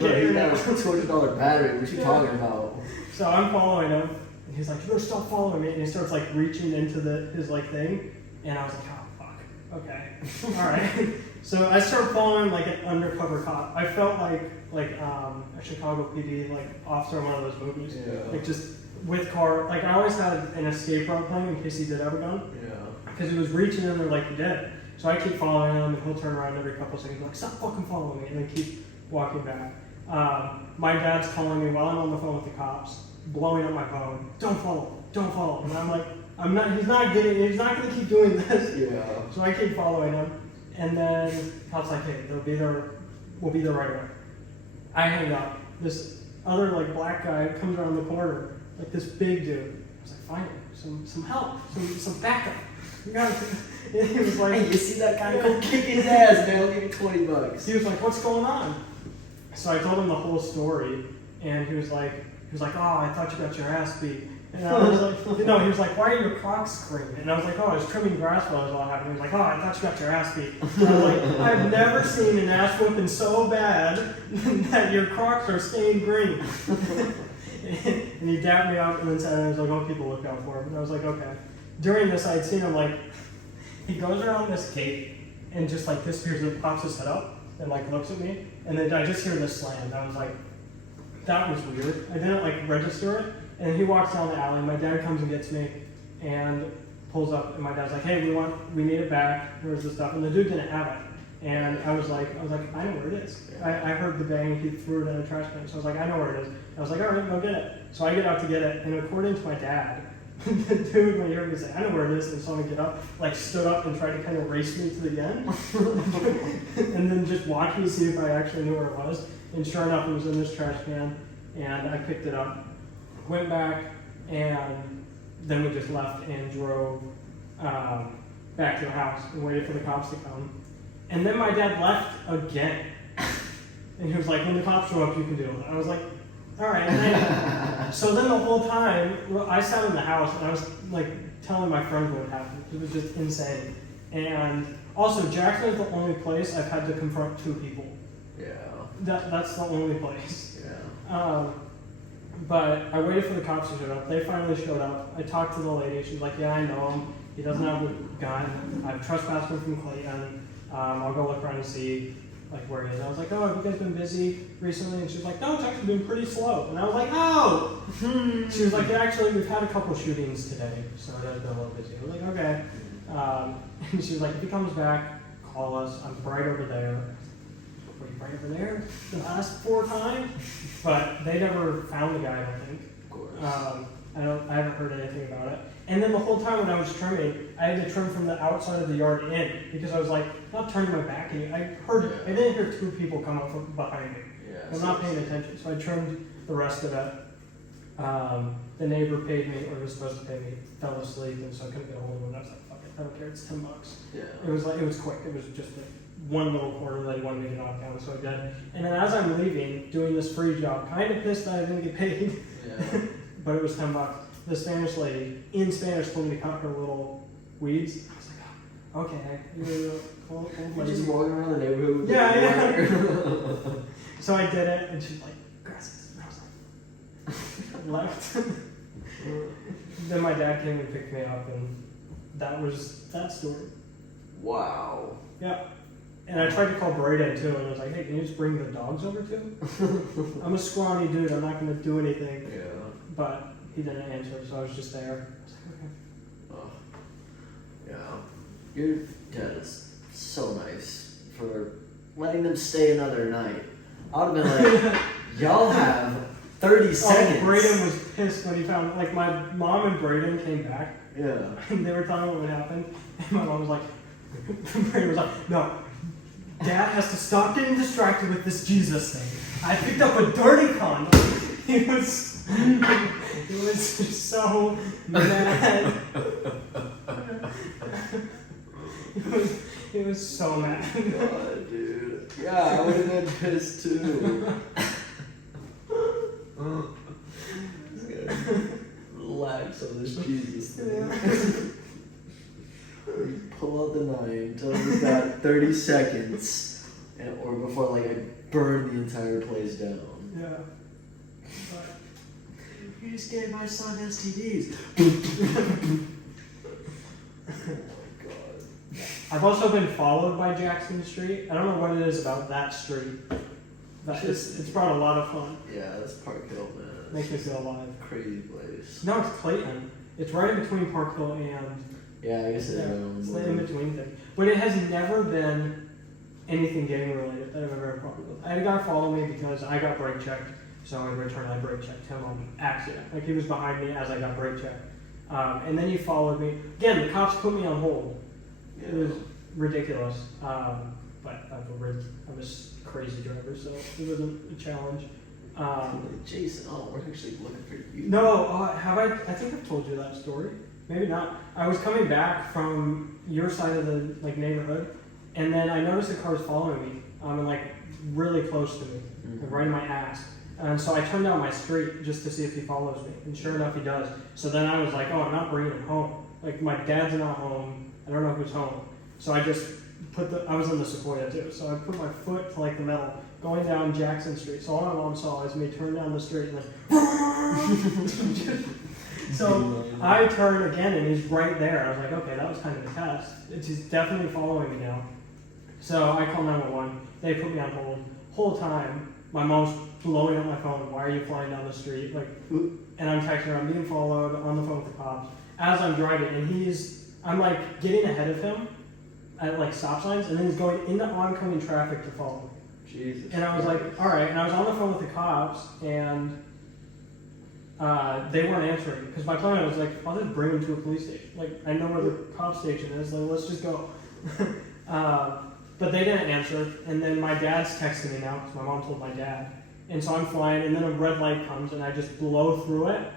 but he got a $200 battery. What you talking about? So I'm following him, and he's like, you better stop following me. And he starts like reaching into his like thing, and I was like, oh fuck, okay, all right. So I start following like an undercover cop. I felt like a Chicago PD like officer in one of those movies, like just with car. Like I always had an escape route plan in case he did have a gun. Because he was reaching in there like he did. So I keep following him, and he'll turn around every couple of seconds, like, stop fucking following me, and then keep walking back. My dad's calling me while I'm on the phone with the cops, blowing up my phone. Don't follow. And I'm like, he's not gonna keep doing this. Yeah. So I keep following him. And then Pop's like, hey, we'll be there right away. I hang up. This other like black guy comes around the corner, like this big dude. I was like, finally, some help, some backup. You gotta, and he was like, Hey, you see that guy? Go kick his ass, man. I'll give you $20. he was like, what's going on? So I told him the whole story, and he was like, oh, I thought you got your ass beat. And I was like, no, he was like, why are your Crocs green? And I was like, oh, I was trimming grass while I was all happening. He was like, oh, I thought you got your ass beat. And I was like, I've never seen an ass whooping so bad that your Crocs are stained green. And he dapped me up and then said, I was like, oh, people look out for him. And I was like, okay. During this, I'd seen him like, he goes around this gate and just like disappears and pops his head up and like looks at me. And then I just hear this slam. And I was like, that was weird. I didn't like register it. And he walks down the alley. My dad comes and gets me and pulls up. And my dad's like, hey, we need it back. Where's the stuff? And the dude didn't have it. And I was like, I know where it is. I heard the bang. He threw it in a trash can. So I was like, I know where it is. I was like, all right, go get it. So I get out to get it. And according to my dad, the dude, when he heard me say, I know where it is, and saw me get up, like stood up and tried to kind of race me to the end. And then just watched me see if I actually knew where it was. And sure enough, it was in this trash can. And I picked it up, went back, and then we just left and drove back to the house and waited for the cops to come. And then my dad left again. And he was like, when the cops show up, you can deal with it. I was like, all right. And then, so then the whole time, I sat in the house and I was like telling my friends what happened. It was just insane. And also, Jackson is the only place I've had to confront two people. Yeah. That's the only place. Yeah. But I waited for the cops to show up. They finally showed up. I talked to the lady. She's like, yeah, I know him. He doesn't have a gun. I've trespassed him from Clayton. I'll go look around and see like where he is. I was like, oh, have you guys been busy recently? And she was like, no, it's actually been pretty slow. And I was like, oh! She was like, yeah, actually, we've had a couple shootings today, so it has been a little busy. I was like, okay. And she was like, if he comes back, call us. I'm right over there. Were you right over there the last 4 times? But they never found the guy, I don't think. Of course. I haven't heard anything about it. And then the whole time when I was trimming, I had to trim from the outside of the yard in because I was like not turning my back. And I heard it. I didn't hear 2 people come up from behind me. Yeah, I'm not paying attention, so I trimmed the rest of it. The neighbor paid me, or was supposed to pay me, fell asleep, and so I couldn't get a hold of him. I was like, fuck it, I don't care. It's $10. Yeah. It was quick. It was just like one little corner that he wanted me to knock down, so I did. And then as I'm leaving, doing this free job, kind of pissed that I didn't get paid. Yeah. But it was $10. The Spanish lady, in Spanish, told me to cut her little weeds. I was like, oh, okay. Old You're lady. just walking around the neighborhood with Yeah. So I did it, and she's like, gracias. And I was like, left. Then my dad came and picked me up, and that was that story. Wow. Yeah. And I tried to call Braden too, and I was like, hey, can you just bring the dogs over too? I'm a scrawny dude, I'm not going to do anything. Yeah. But he didn't answer, so I was just there. I was like, okay. Oh. Yeah. Your dad is so nice for letting them stay another night. I would have been like, y'all have 30 seconds. Oh, Braden was pissed when he found, like, my mom and Braden came back, Yeah. and they were telling me what happened, and my mom was like, Braden was like, no, Dad has to stop getting distracted with this Jesus thing. I picked up a dirty condom. He was so mad. He was so mad. God, dude. Yeah, I would have been pissed too. Just gonna relax on this Jesus thing. You pull out the knife, tell him he's got 30 seconds, or before like I burn the entire place down. Yeah. You just gave my son STDs. Oh my god. I've also been followed by Jackson Street. I don't know what it is about that street. But it's brought a lot of fun. Yeah, that's Park Hill, man. Makes me feel alive. Crazy place. No, it's Clayton. It's right in between Park Hill and Yeah, I guess yeah, it's the it's in between thing. But it has never been anything gang related that I've ever had a problem with. I had a guy follow me because I got brake checked So in return, I brake checked him on accident. Like he was behind me as I got brake checked. And then he followed me. Again, the cops put me on hold. It was ridiculous. But I'm a crazy driver, so it wasn't a challenge. Like, Jason, we're actually looking for you. No, I think I've told you that story. Maybe not. I was coming back from your side of the neighborhood, and then I noticed a car's following me, and really close to me, like, right in my ass. And so I turned down my street just to see if he follows me, and sure enough, he does. So then I was like, oh, I'm not bringing him home. Like my dad's not home. I don't know who's home. So I just I was in the Sequoia too. So I put my foot to the metal, going down Jackson Street. So all my mom saw is me turn down the street and then. So I turned again and he's right there. I was like, okay, that was kind of a test. He's definitely following me now. So I called 911. They put me on hold. Whole time, my mom's blowing up my phone. Why are you flying down the street? And I'm texting her. I'm being followed on the phone with the cops as I'm driving, and I'm getting ahead of him at stop signs, and then he's going into oncoming traffic to follow me. Jesus. And I was like, all right. And I was on the phone with the cops, and they weren't answering because my plan was I'll just bring him to a police station. I know where the cop station is. Let's just go. But they didn't answer, and then my dad's texting me now because my mom told my dad. And so I'm flying, and then a red light comes, and I just blow through it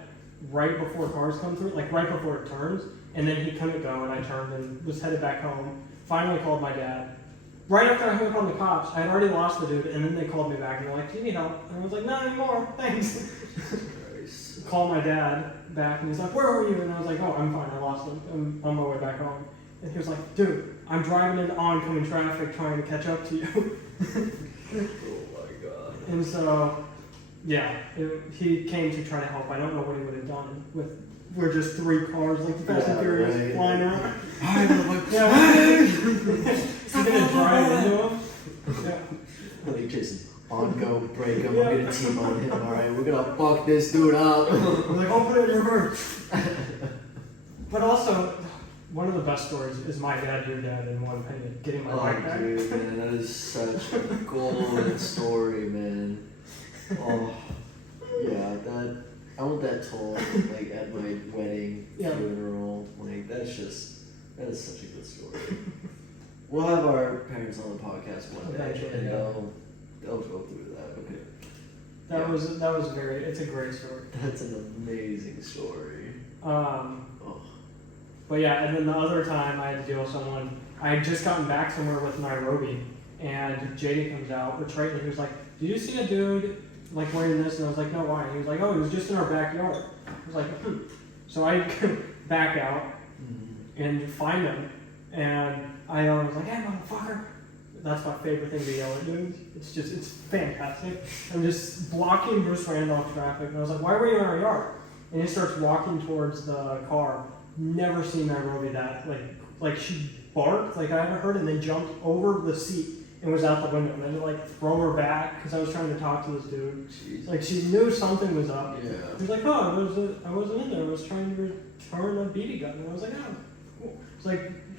right before cars come through, right before it turns. And then he couldn't go, and I turned and was headed back home. Finally called my dad. Right after I hung up on the cops, I had already lost the dude, and then they called me back, and they're like, do you need help? And I was like, not anymore, thanks. Called my dad back, and he's like, where are you? And I was like, oh, I'm fine, I lost him. I'm on my way back home. And he was like, dude, I'm driving into oncoming traffic trying to catch up to you. Oh my god. And so, yeah, he came to try to help. I don't know what he would have done we're just three cars, the Fast and Furious, flying around. He's gonna drive into him. Yeah. Jason, on go, break him, I'm gonna team on him, alright? We're gonna fuck this dude up. I'm I'll put it in reverse. But also, one of the best stories is my dad, your dad, and one penny getting my bike back. Dude, man, that is such a golden story, man. Oh, yeah, I want that told, at my wedding, funeral. That is such a good story. We'll have our parents on the podcast one day, and they'll go through that. Okay. That was it's a great story. That's an amazing story. But yeah, and then the other time I had to deal with someone, I had just gotten back somewhere with Nairobi, and JD comes out, which right, and he was like, did you see a dude wearing this? And I was like, no, why? And he was like, oh, he was just in our backyard. I was like, So I back out and find him, and I was like, hey, motherfucker. That's my favorite thing to yell at dudes. It's fantastic. I'm just blocking Bruce Randolph traffic, and I was like, why were you in our yard? And he starts walking towards the car. Never seen Nairobi that, she barked like I ever heard, and then jumped over the seat and was out the window, and then to throw her back because I was trying to talk to this dude. Jeez. She knew something was up. Yeah. He was like, oh, I wasn't in there. I was trying to return a BB gun, and I was like, oh, cool. It's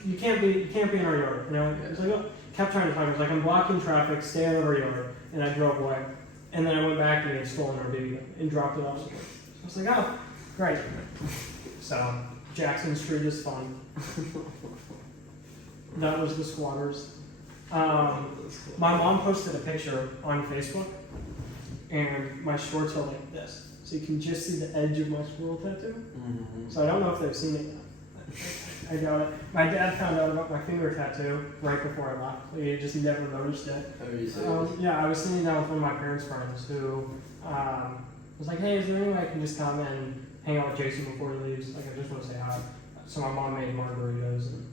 you can't be in our yard, you know. Yeah. He's like, oh, kept trying to talk. He was I'm blocking traffic, stay out of our yard, and I drove away. And then I went back and he had stolen our BB gun and dropped it off somewhere. I was like, oh, great. So Jackson Street is fun. That was the squatters. My mom posted a picture on Facebook, and my shorts are like this, so you can just see the edge of my squirrel tattoo. Mm-hmm. So I don't know if they've seen it yet. I doubt it. My dad found out about my finger tattoo right before I left. He just never noticed it. Yeah, I was sitting down with one of my parents' friends who was like, hey, is there any way I can just come and hang out with Jason before he leaves? I just want to say hi. So my mom made margaritas, and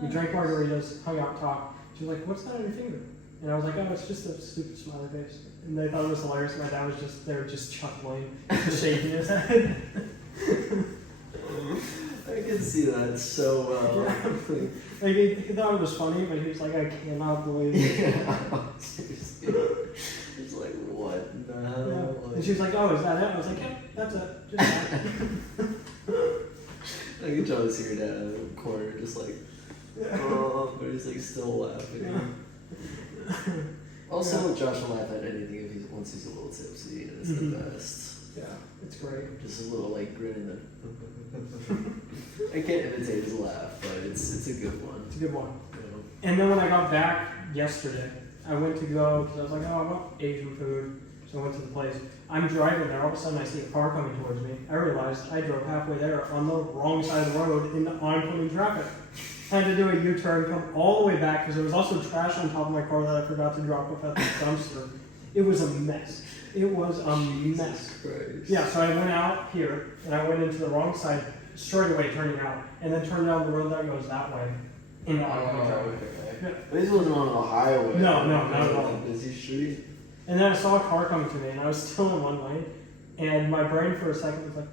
we drank margaritas, hung out, talked. She was like, what's that on your finger? And I was like, oh, it's just a stupid smiley face. And they thought it was hilarious. My dad was just there, just chuckling, shaking his head. I can see that so well. Yeah. He thought it was funny, but he was like, I cannot believe it. Yeah, seriously. It's like, what in the hell? Yeah. And she was like, oh, is that it? I was like, yeah, that's it. Just that. I can totally see your dad in the corner, just oh, but he's still laughing. Yeah. Also, Josh will laugh at anything if once he's a little tipsy, and it's Mhm. the best. Yeah, it's great. Just a little like grin and then. I can't imitate his laugh, but it's a good one. It's a good one. You know? And then when I got back yesterday, I went to go because I was like, oh, I want Asian food. So I went to the place. I'm driving there. All of a sudden, I see a car coming towards me. I realized I drove halfway there on the wrong side of the road into oncoming traffic. Had to do a U-turn, come all the way back because there was also trash on top of my car that I forgot to drop off at the dumpster. It was a mess. It was a mess. Christ. Yeah, so I went out here and I went into the wrong side straight away, turning out, and then turned down the road that goes that way into oncoming traffic. okay. Yeah. At least it wasn't on a highway. No, not at all. A busy street. And then I saw a car coming to me, and I was still in one lane, and my brain for a second was like,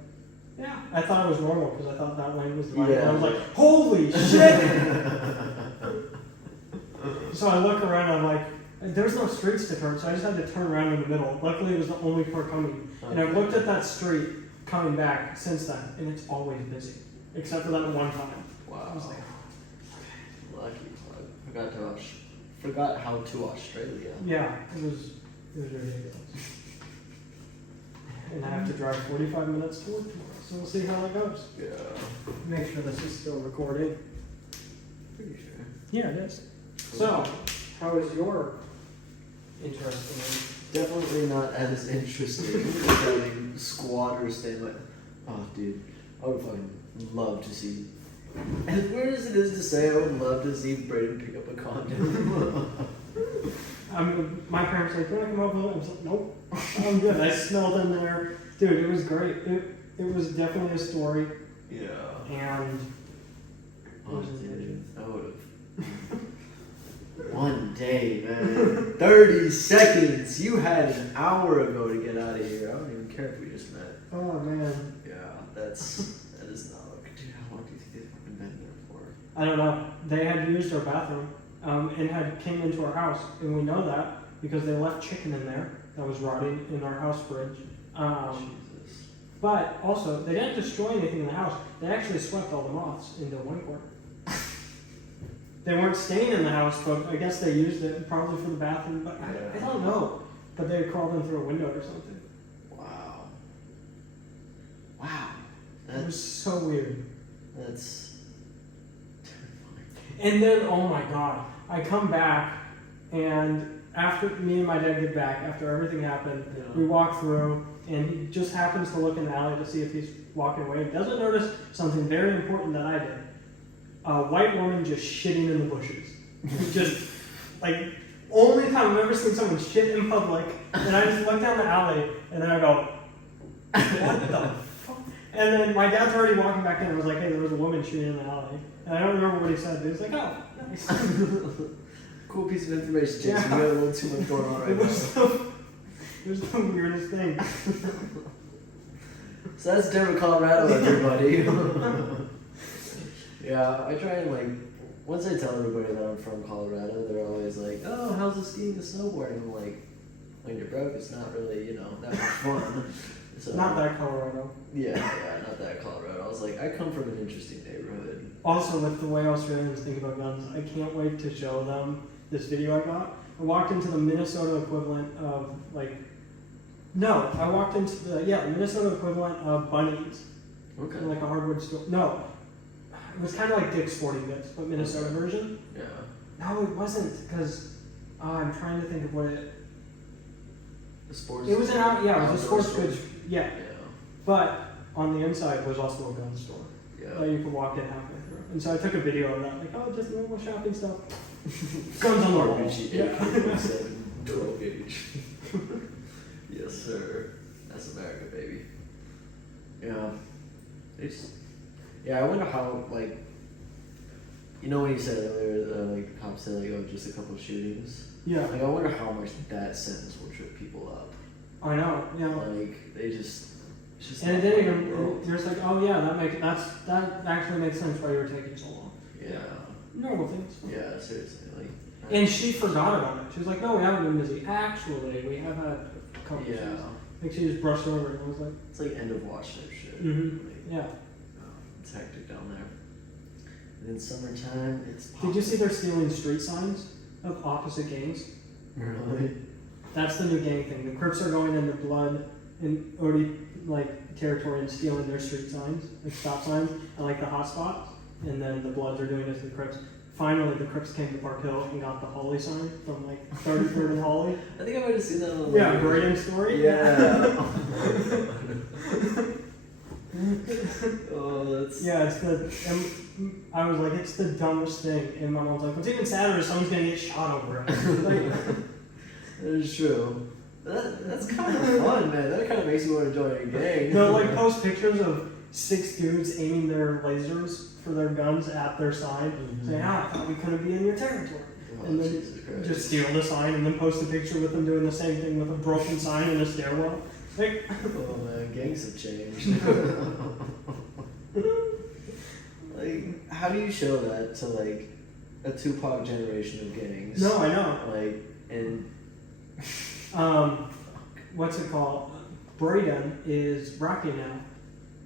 yeah. I thought it was normal because I thought that lane was divided. And I was like, holy shit! So I look around, and I'm like, there's no streets to turn, so I just had to turn around in the middle. Luckily, it was the only car coming. And I've looked at that street coming back since then, and it's always busy, except for that one time. Wow. I was like, Lucky. Forgot how to Australia. yeah, it was ridiculous. And I have to drive 45 minutes to work tomorrow, so we'll see how that goes. Yeah. Make sure this is still recording. Pretty sure. Yeah, it is. So, how is your interesting? Definitely not as interesting as having squatters stay like. Oh, dude, I would fucking love to see. As weird as it is to say, I would love to see Braden pick up a condom. My parents were like, "You want to come over?" I was like, "Nope, I'm good." I smelled in there, dude. It was great. It was definitely a story, Yeah. and Oh, dude, I would have. One day, man. 30 seconds. You had an hour ago to get out of here. I don't even care if we just met. oh man, Yeah, that is not okay. Dude, how long do you think they've fucking been there for? I don't know. They had used our bathroom and had came into our house, and we know that because they left chicken in there that was rotting in our house fridge. Jesus. But also, they didn't destroy anything in the house. They actually swept all the moths into one corner. They weren't staying in the house, but I guess they used it probably for the bathroom. But I don't know. But they crawled in through a window or something. Wow. Wow. It was so weird. That's terrifying. And then, oh my god, I come back, and after me and my dad get back, after everything happened, Yeah. we walk through, and he just happens to look in the alley to see if he's walking away. He doesn't notice something very important that I did. A white woman just shitting in the bushes. Just, like, only time I've ever seen someone shit in public, and I just look down the alley, and then I go, what the fuck? And then my dad's already walking back in, and I was like, hey, there was a woman shitting in the alley. And I don't remember what he said, but he was like, oh, nice. Cool piece of information, Jason. Yeah. You got a little too much going on right It now. was the weirdest thing. So that's Denver, Colorado, everybody. Yeah, I try and like, once I tell everybody that I'm from Colorado, they're always like, oh, how's the skiing and snowboarding? I'm like, when you're broke, it's not really, that much fun. So, Not that Colorado. Yeah, not that Colorado. I was like, I come from an interesting neighborhood. Also, with the way Australians think about guns, I can't wait to show them this video I got. I walked into the Minnesota equivalent of, I walked into the Minnesota equivalent of Bunnings. Okay. Like a hardwood store. No. It was kind of like Dick's Sporting Goods, but Minnesota version. Yeah. No, it wasn't, because I'm trying to think of what it... The sports. It was it was a outdoor sports store. goods, yeah. Yeah. But on the inside was also a gun store Yeah. that you could walk in halfway through. And so I took a video of that, like, oh, just normal shopping stuff. Guns on the wall. Gucci Yeah. AK-47 12 gauge. Yes, sir. That's America, baby. Yeah. I wonder how, like, when you said earlier, cops said, oh, just a couple of shootings. Yeah, Like, I wonder how much that sentence will trip people up. I know. Yeah. Like, it's just. And it not didn't like even. the world. There's like, oh yeah, that actually makes sense why you were taking so long. Yeah. Normal things. Yeah, seriously. Like. And she forgot about it. She was like, no, we haven't been busy. Actually, we have had a couple Yeah. things. Like she just brushed over it and I was like, It's like end of watch type shit. Mhm. Like, yeah. it's hectic down there. And in summertime, it's. Did you see they're stealing street signs of opposite gangs? Really? That's the new gang thing. The Crips are going into blood and Odie like territory and stealing their street signs, like stop signs, and like the hot spots. And then the Bloods are doing it to the Crips. Finally, the Crips came to Park Hill and got the Holly sign from like 33rd and Holly. I think I might have seen that on Yeah, Braden story. Yeah. Oh, that's. Yeah, it's the. And I was like, it's the dumbest thing. And my mom's like, what's even sadder is someone's gonna get shot over it. Like, That is true. That's kind of fun, man. That kind of makes you want to join a gang. they'll like post pictures of 6 dudes aiming their lasers for their guns at their sign, saying, I thought we couldn't be in your territory. Oh, And then Jesus Christ. just steal the sign and then post a picture with them doing the same thing with a broken sign in a stairwell. Like, Oh man, gangs have changed. Like, how do you show that to like a Tupac generation of gangs? no, I know. Like, and What's it called? Braden is rapping now.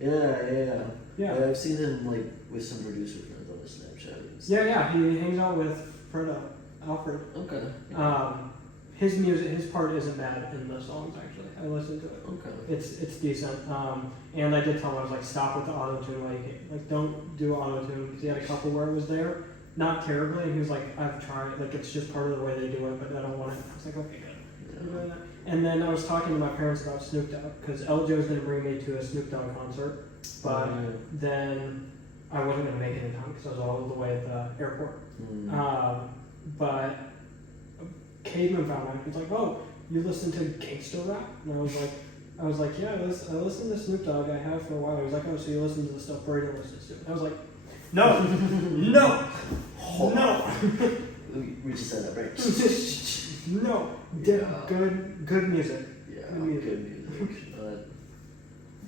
yeah. Yeah. I've seen him like with some producer friends on the Snapchat. And stuff. Yeah, he hangs out with Fredo, Alfred. Okay. His music, his part isn't bad in the songs actually. I listened to it. Okay. It's decent. And I did tell him, I was like, stop with the auto tune. Like don't do auto tune, because he had a couple where it was there, not terribly. And he was like, I've tried. Like it's just part of the way they do it, but I don't want it. I was like, okay, good. Yeah. And then I was talking to my parents about Snoop Dogg, because LJ was going to bring me to a Snoop Dogg concert, but then I wasn't going to make it in time because I was all the way at the airport. But Cademan found out. He was like, "Oh, you listen to gangster rap?" And I was like, "Yeah, I listen to Snoop Dogg. I have for a while." He was like, "Oh, so you listen to the stuff Brady listens to?" And I was like, "No, no, no." We just said that, right? No, Yeah. good music. Yeah, Good music. good music. Not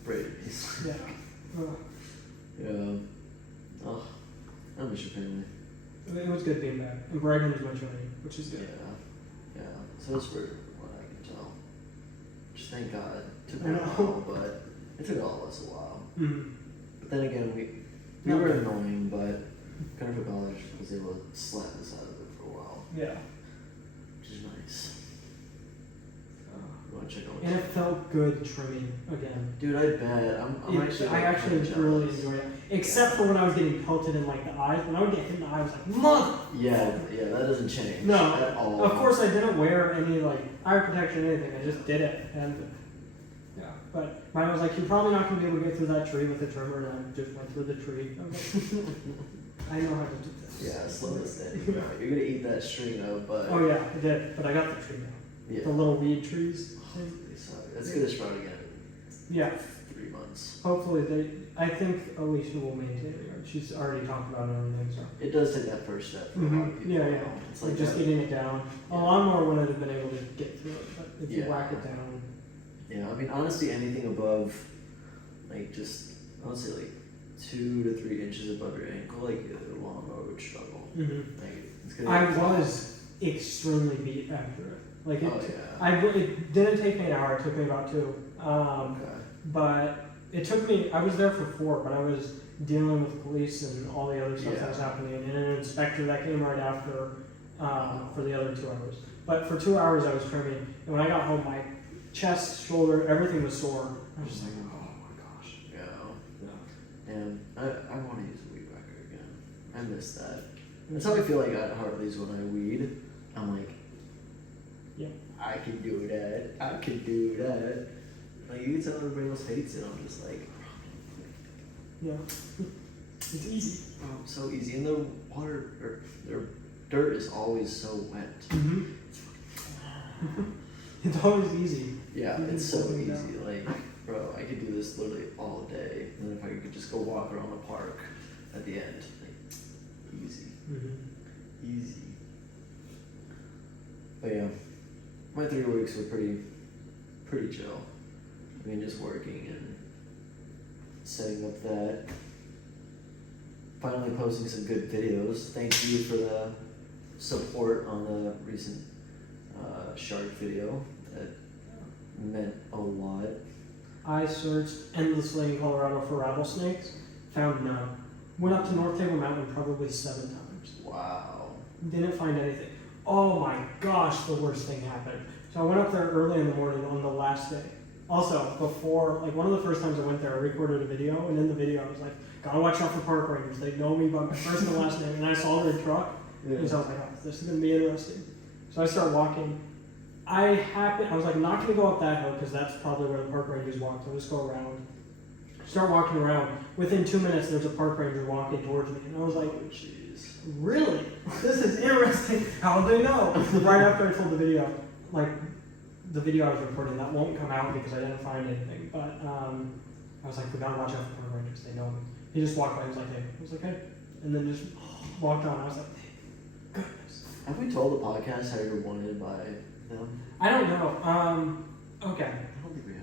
Brady music. Yeah. Yeah. Oh, I miss your family. It was good being back. And Brighton was my journey, which is Yeah. good. Yeah. So it's weird what I can tell. Just thank God. It took I me a know. while, but it took all of us a while. Mm-hmm. But then again, we were annoying, but Gunner for College was able to slap us out of it for a while, Yeah. which is nice. You want to check out? And it felt good trimming again. Dude, I bet. I actually really enjoyed it. Except for when I was getting pelted in like the eyes. When I would get hit in the eye, I was like, mother! Yeah, that doesn't change. No, at all. of course I didn't wear any like eye protection or anything. I just did it. And yeah, but mine was like, you're probably not going to be able to get through that tree with a trimmer. And I just went through the tree. I was like, I know how to do this. Yeah, slow and steady. You're gonna eat that string up, but Oh yeah, I did. But I got the tree now. yeah. The little weed trees. That's gonna sprout again Yeah. in 3 months. Hopefully I think Alicia will maintain it. She's already talked about it and everything, so. It does take that first step for a lot of people. Yeah, yeah. It's Like like just that. getting it down. A lawnmower wouldn't have been able to get through it, but if you Yeah. whack it down. Yeah, I mean, honestly, anything above, like, just, I would say, like, 2 to 3 inches above your ankle, like, a lawnmower would struggle. Like, it's gonna I was extremely beat after it. Like it, Oh, yeah. it didn't take me an hour. It took me about 2. Okay. But it took me. I was there for 4, but I was dealing with police and all the other stuff that was Yeah. happening, and an inspector that came right after for the other 2 hours. But for 2 hours, I was trimming, and when I got home, my chest, shoulder, everything was sore. I was just like, oh my gosh. Yeah. And I want to use a weed whacker again. I miss that. That's how I feel like at Hartley's when I weed. I'm like, Yeah. I can do that. I can do that. Like, you can tell everybody else hates it. I'm just like, Yeah. It's easy. oh, so easy. And the water, or their dirt is always so wet. It's always easy. Yeah, You can it's so slow it easy. down. Like, bro, I could do this literally all day. And then if I could just go walk around the park at the end, like, easy. Easy. But yeah, my 3 weeks were pretty chill. I mean, just working and setting up that. Finally posting some good videos. Thank you for the support on the recent shark video. That meant a lot. I searched endlessly in Colorado for rattlesnakes, found none. Went up to North Table Mountain probably 7 times. Wow. Didn't find anything. Oh my gosh, the worst thing happened. So I went up there early in the morning on the last day. Also, before, like one of the first times I went there, I recorded a video, and in the video I was like, gotta watch out for park rangers. They know me by my first and last name, and I saw their truck, and so I was like, oh, this is gonna be interesting. So I start walking. I was like, not gonna go up that hill, because that's probably where the park rangers walk, so I'll just go around. Start walking around. Within 2 minutes, there's a park ranger walking towards me, and I was like, Oh, jeez. really? This is interesting. How do they know? Right after I told the video, like, the video I was recording, that won't come out because I didn't find anything. But I was like, we gotta watch out for park rangers. They know me. He just walked by. He was like, hey. I was like, hey. And then just walked on. I was like, thank goodness. Have we told the podcast how you're wanted by them? I don't know. Okay. I don't think we have.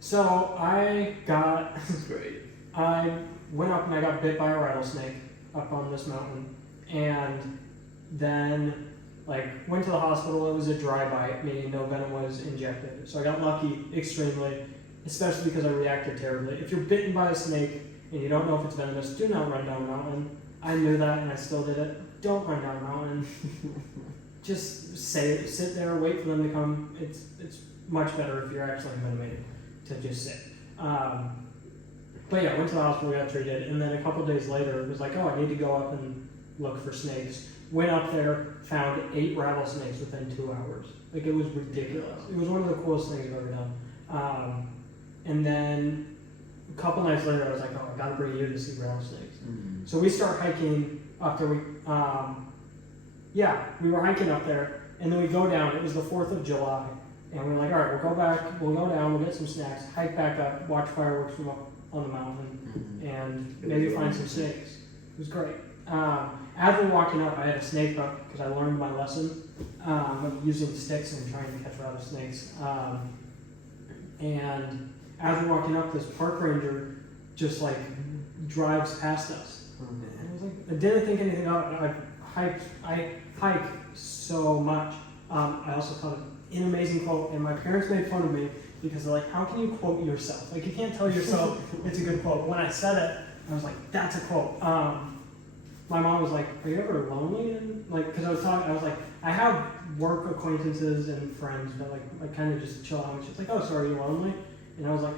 So I got, This is great. I went up and I got bit by a rattlesnake up on this mountain. And then, like, went to the hospital. It was a dry bite, meaning no venom was injected. So I got lucky extremely, especially because I reacted terribly. If you're bitten by a snake and you don't know if it's venomous, do not run down a mountain. I knew that and I still did it. Don't run down a mountain. Just sit there, wait for them to come. It's much better if you're actually venomated to just sit. But yeah, I went to the hospital, got treated, and then a couple days later, it was like, oh, I need to go up and look for snakes. Went up there, found 8 rattlesnakes within 2 hours. Like, it was ridiculous. It was one of the coolest things I've ever done. And then a couple nights later, I was like, oh, I gotta bring you to see rattlesnakes. Mm-hmm. So we start hiking up there. We were hiking up there, and then we go down. It was the 4th of July, and we we're like, all right, we'll go back, we'll go down, we'll get some snacks, hike back up, watch fireworks from up on the mountain, and maybe find some snakes. It was great. As we're walking up, I had a snake hook because I learned my lesson of using sticks and trying to catch rattlesnakes. And as we're walking up, this park ranger just like drives past us. And I was like, I didn't think anything of it. I hike so much. I also thought of an amazing quote, and my parents made fun of me because they're like, how can you quote yourself? Like, you can't tell yourself it's a good quote. But when I said it, I was like, that's a quote. My mom was like, are you ever lonely? And like, because I was like, I have work acquaintances and friends, but like, I kind of just chill out. And she's like, oh, so are you lonely? And I was like,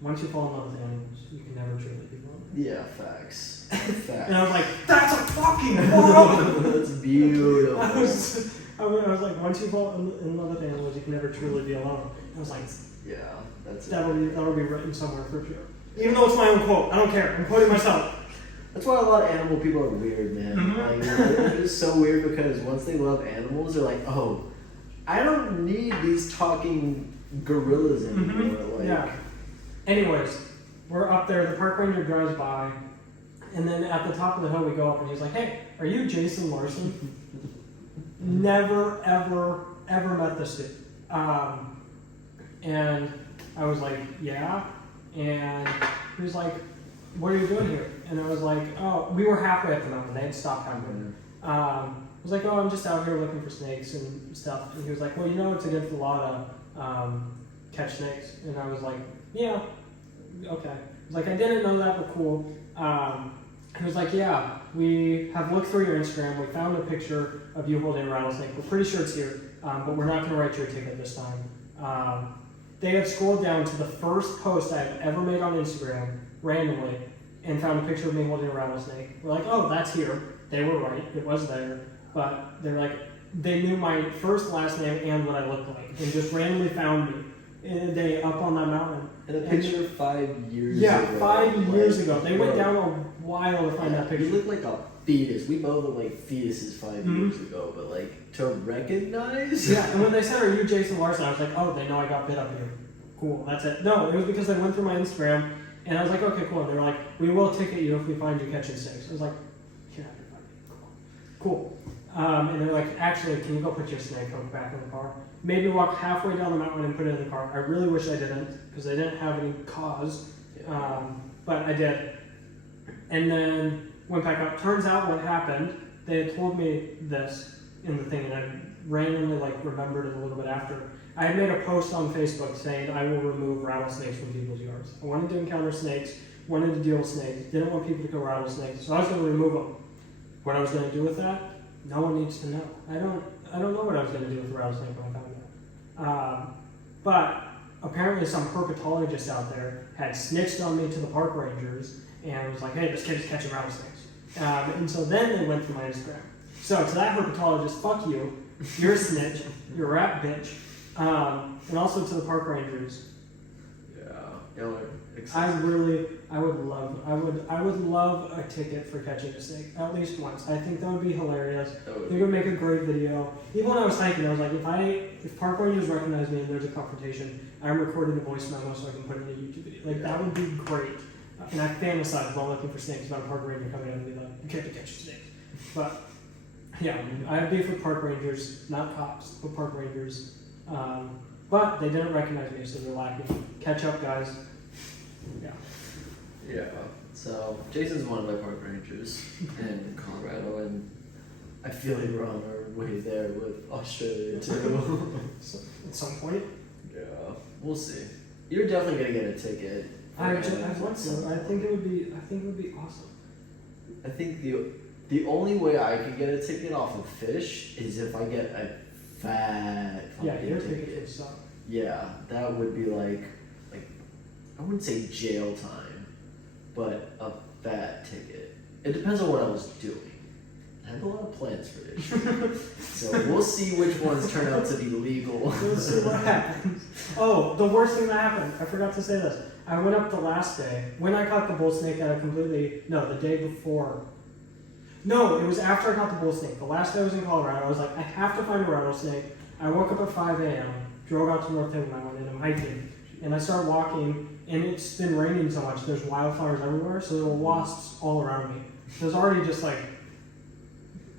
once you fall in love with animals, you can never truly be lonely. Yeah, facts. Facts. And I was like, that's a fucking quote! That's beautiful. I was like, once you fall in love with animals, you can never truly be alone. I was like, Yeah, that's that'll be written somewhere for sure. Even though it's my own quote, I don't care. I'm quoting myself. That's why a lot of animal people are weird, man. Mhm. Like, they're just so weird because once they love animals, they're like, oh, I don't need these talking gorillas anymore. Like, Yeah. Anyways, we're up there. The park ranger drives by, and then at the top of the hill, we go up, and he's like, "Hey, are you Jason Larson?" Never, ever, ever met this dude. And I was like, "Yeah." And he was like, "What are you doing here?" And I was like, "Oh, we were halfway up the mountain. They had stopped halfway." I was like, "Oh, I'm just out here looking for snakes and stuff." And he was like, "Well, you know, it's against the law to catch snakes." And I was like, "Yeah, okay." I was like, "I didn't know that, but cool." He was like, "Yeah, we have looked through your Instagram. We found a picture of you holding a rattlesnake. We're pretty sure it's here, but we're not going to write your ticket this time." They had scrolled down to the first post I've ever made on Instagram randomly and found a picture of me holding a rattlesnake. We're like, "Oh, that's here." They were right. It was there. But they're like, they knew my first, last name, and what I looked like, and just randomly found me in a day up on that mountain. And a picture 5 years Yeah, ago. 5 years Like, ago. They went down a while to find that You picture. look like a fetus. We both look like fetuses 5 Mhm. years ago, but like to recognize? Yeah, and when they said, "Are you Jason Larson?" I was like, "Oh, they know I got bit up here. Cool, that's it." No, it was because they went through my Instagram, and I was like, "Okay, cool." And they were like, "We will ticket you if we find you catching snakes." I was like, "Yeah, cool." And they're like, "Actually, can you go put your snake hook back in the car? Maybe walk halfway down the mountain and put it in the car." I really wish I didn't, because they didn't have any cause, but I did. And then went back up. Turns out what happened, they had told me this in the thing, and I randomly remembered it a little bit after. I had made a post on Facebook saying I will remove rattlesnakes from people's yards. I wanted to encounter snakes, wanted to deal with snakes, didn't want people to kill rattlesnakes, so I was going to remove them. What I was going to do with that, no one needs to know. I don't know what I was going to do with the rattlesnake when I found it. But apparently some herpetologist out there had snitched on me to the park rangers and was like, hey, this kid's catching rattlesnakes. And so then they went through my Instagram. So to that herpetologist, fuck you. You're a snitch. You're a rat bitch. And also to the park rangers. Yeah. I would love a ticket for catching a snake at least once. I think that would be hilarious. They would make a great video. Even when I was hiking, I was like, if park rangers recognize me and there's a confrontation, I'm recording a voice memo so I can put it in a YouTube video. Like that would be great. And I fantasize while looking for snakes about a park ranger coming out and be like, you can't catch snakes. But yeah, I have beef with park rangers, not cops, but park rangers. But they didn't recognize me, so they're lacking. Catch up, guys. Yeah. Yeah. So Jason's one of my park rangers in Colorado, and I feel like we're on our way there with Australia too. So, at some point. Yeah. We'll see. You're definitely gonna get a ticket. I want to. I think it would be awesome. I think the only way I can get a ticket off of Fish is if I get a fat Yeah, fucking your ticket. ticket would suck. Yeah, that would be like I wouldn't say jail time, but a fat ticket. It depends on what I was doing. I have a lot of plans for this year. So we'll see which ones turn out to be legal. We'll see what happens. Oh, the worst thing that happened. I forgot to say this. I went up the last day. When I caught the bull snake, the day before. No, it was after I caught the bull snake. The last day I was in Colorado, I was like, I have to find a rattlesnake. I woke up at 5 a.m., drove out to North Haven Island, and I'm hiking. And I start walking, and it's been raining so much, there's wildflowers everywhere, so there were wasps all around me. So I was already just like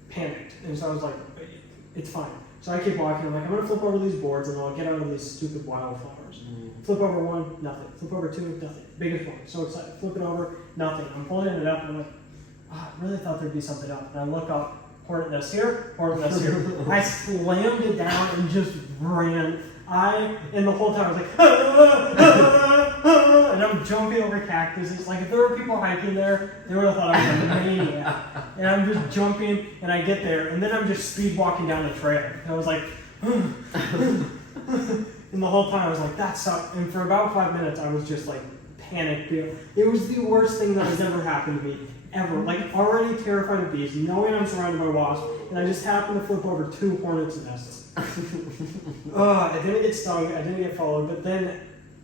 panicked. And so I was like, it's fine. So I keep walking, I'm like, I'm gonna flip over these boards and I'll get out of these stupid wildflowers. Flip over one, nothing. Flip over two, nothing. Biggest one, so excited. Flip it over, nothing. I'm pulling it up and I'm like, I really thought there'd be something up. And I look up, hornet nest here, hornet nest here. I slammed it down and just ran. And the whole time I was like, and I'm jumping over cactuses. Like if there were people hiking there, they would have thought I was a maniac. And I'm just jumping, and I get there, and then I'm just speed walking down the trail. And I was like, and the whole time I was like, that sucked. And for about 5 minutes, I was just like panicked. It was the worst thing that has ever happened to me. Ever. Like already terrified of bees, knowing I'm surrounded by wasps, and I just happened to flip over 2 hornets' nests. I didn't get stung, I didn't get followed, but then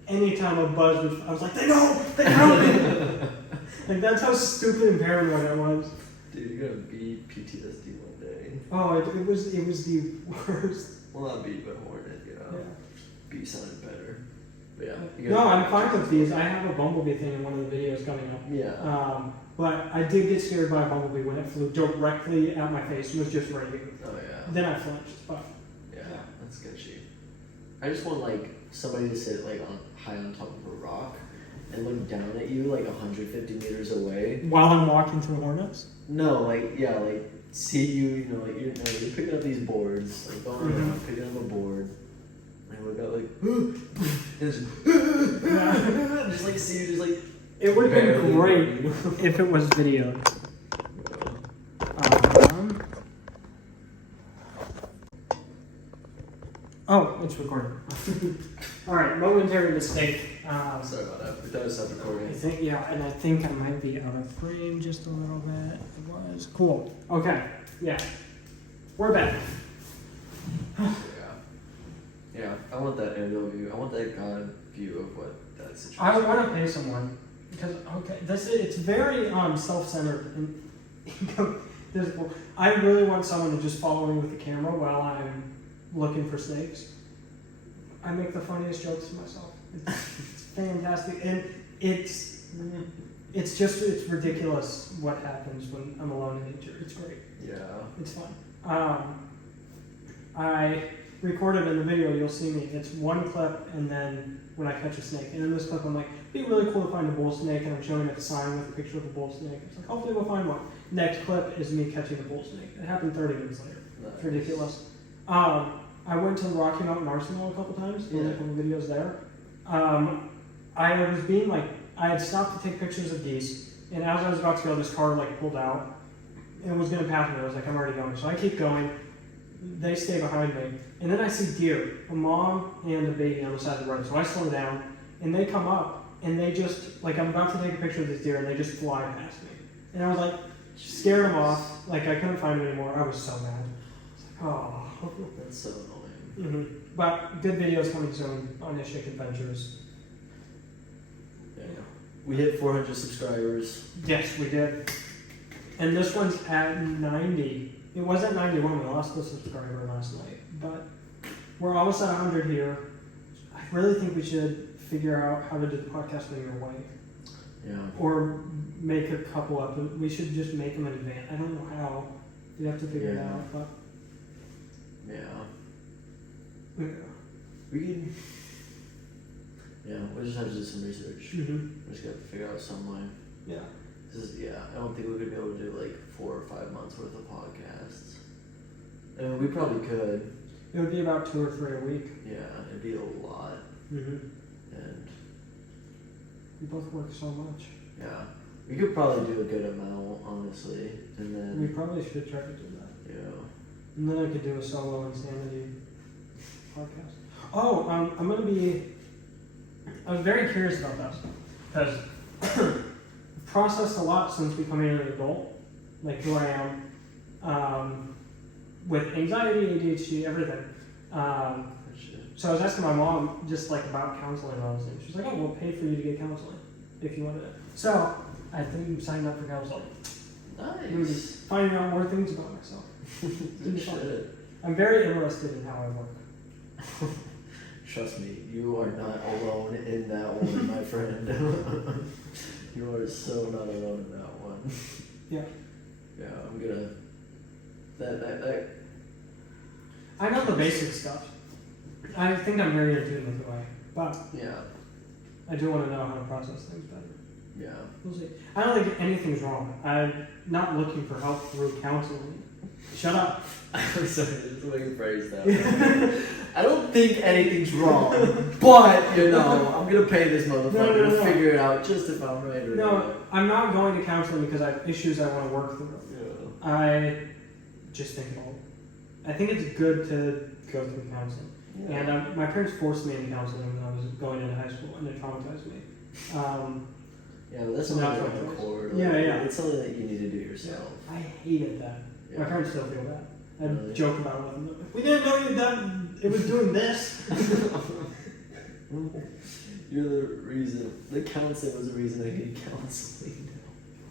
anytime a buzz was, I was like, they know me! Like that's how stupid and paranoid I was. Dude, you're gonna beat PTSD one day. Oh, it was the worst. Well, not beat, but hornet, you know. Yeah. Bee sounded better. But yeah. No, I'm fine with bees. I have a bumblebee thing in one of the videos coming up. Yeah. But I did get scared by a bumblebee when it flew directly at my face and was just raining. Oh yeah. Then I flinched, but yeah, that's sketchy. I just want like somebody to sit like high on top of a rock and look down at you like 150 meters away. While I'm walking through hornets? No, like see you, like you're picking up these boards, like going around, picking up a board. And look out like and just like see you just like. It would have been great if it was videoed. Oh, it's recording. Alright, momentary mistake. Sorry about that. We thought it stopped recording. I think I might be out of frame just a little bit. It was. Cool. Okay, yeah. We're back. Yeah, I want that aerial view. I want that God view of what that situation I want to pay someone. Because, it's very self-centered and egotistical. I really want someone to just follow me with the camera while I'm looking for snakes. I make the funniest jokes to myself. It's fantastic. And it's ridiculous what happens when I'm alone in nature. It's great. Yeah. It's fun. I recorded in the video, you'll see me. It's one clip and then when I catch a snake. And in this clip I'm like, it'd be really cool to find a bull snake, and I'm showing it a sign with a picture of a bull snake. It's like, hopefully we'll find one. Next clip is me catching a bull snake. It happened 30 minutes later. Nice. It's ridiculous. I went to Rocky Mountain Arsenal a couple times, filmed a couple videos there. I had stopped to take pictures of geese, and as I was about to go, this car pulled out and was gonna pass me. I was like, I'm already going. So I keep going. they stay behind me, and then I see deer, a mom and a baby on the side of the road. So I slow down, and they come up, and they just, like, I'm about to take a picture of this deer, and they just fly past me. And I was like, scared them off, like I couldn't find them anymore. I was so mad. It's like, oh. That's so annoying. But good videos coming soon on Ishik Adventures. Yeah. We hit 400 subscribers. Yes, we did. And this one's at 90. It was at 91. We lost a subscriber last night. But we're almost at 100 here. I really think we should figure out how to do the podcast in your way. Yeah. Or make a couple up. We should just make them in advance. I don't know how. You have to figure it out. But yeah. yeah. We can. Yeah, we just have to do some research. We just got to figure out some way. Yeah. I don't think we could be able to do like 4 or 5 months worth of podcasts. I mean, we probably could. It would be about 2 or 3 a week. Yeah, it'd be a lot. And we both work so much. yeah, we could probably do a good amount, honestly. And then We probably should try to do that. yeah. And then I could do a solo insanity podcast. Oh, I'm gonna be. I was very curious about this because I've processed a lot since becoming an adult, like who I am, with anxiety, ADHD, everything. So I was asking my mom just like about counseling and all those things. She's like, "Oh, we'll pay for you to get counseling if you wanted it." So I think I'm signing up for counseling. Nice. Finding out more things about myself. Good shit. I'm very interested in how I work. Trust me, you are not alone in that one, my friend. You are so not alone in that one. Yeah. Yeah, I'm gonna. That. I know the basic stuff. I think I'm very in tune with the way, but Yeah. I do want to know how to process things better. Yeah. We'll see. I don't think anything's wrong. I'm not looking for help through counseling. Shut up. I'm sorry, that's the way you phrased that. I don't think anything's wrong, but I'm gonna pay this motherfucker to figure it out just if I'm right or No, not. I'm not going to counseling because I have issues I want to work through. Yeah. I just think I think it's good to go through counseling. Yeah. And my parents forced me into counseling when I was going into high school, and it traumatized me. Yeah, but that's So something that's on what the it core. is. Yeah, yeah. It's something that you need to do yourself. I hated that. Yeah. My parents still feel bad. I Really? joke about it with them. We didn't know you done. It was doing this. You're the reason. The counseling was the reason I need counseling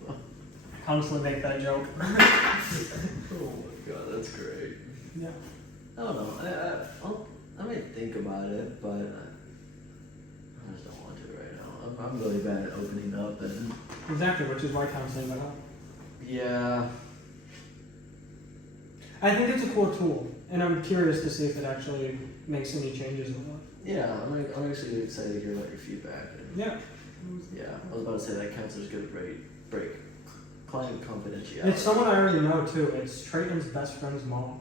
now. Constantly make that joke. Oh my god, that's great. Yeah. I don't know. I might think about it, but I just don't want to right now. I'm really bad at opening up and. Exactly, which is why counseling might help. Yeah. I think it's a cool tool, and I'm curious to see if it actually makes any changes in my life. Yeah, I'm actually excited to hear about your feedback. And Yeah. yeah, I was about to say that counselor's good break client confidentiality. It's someone I already know too. It's Trayton's best friend's mom.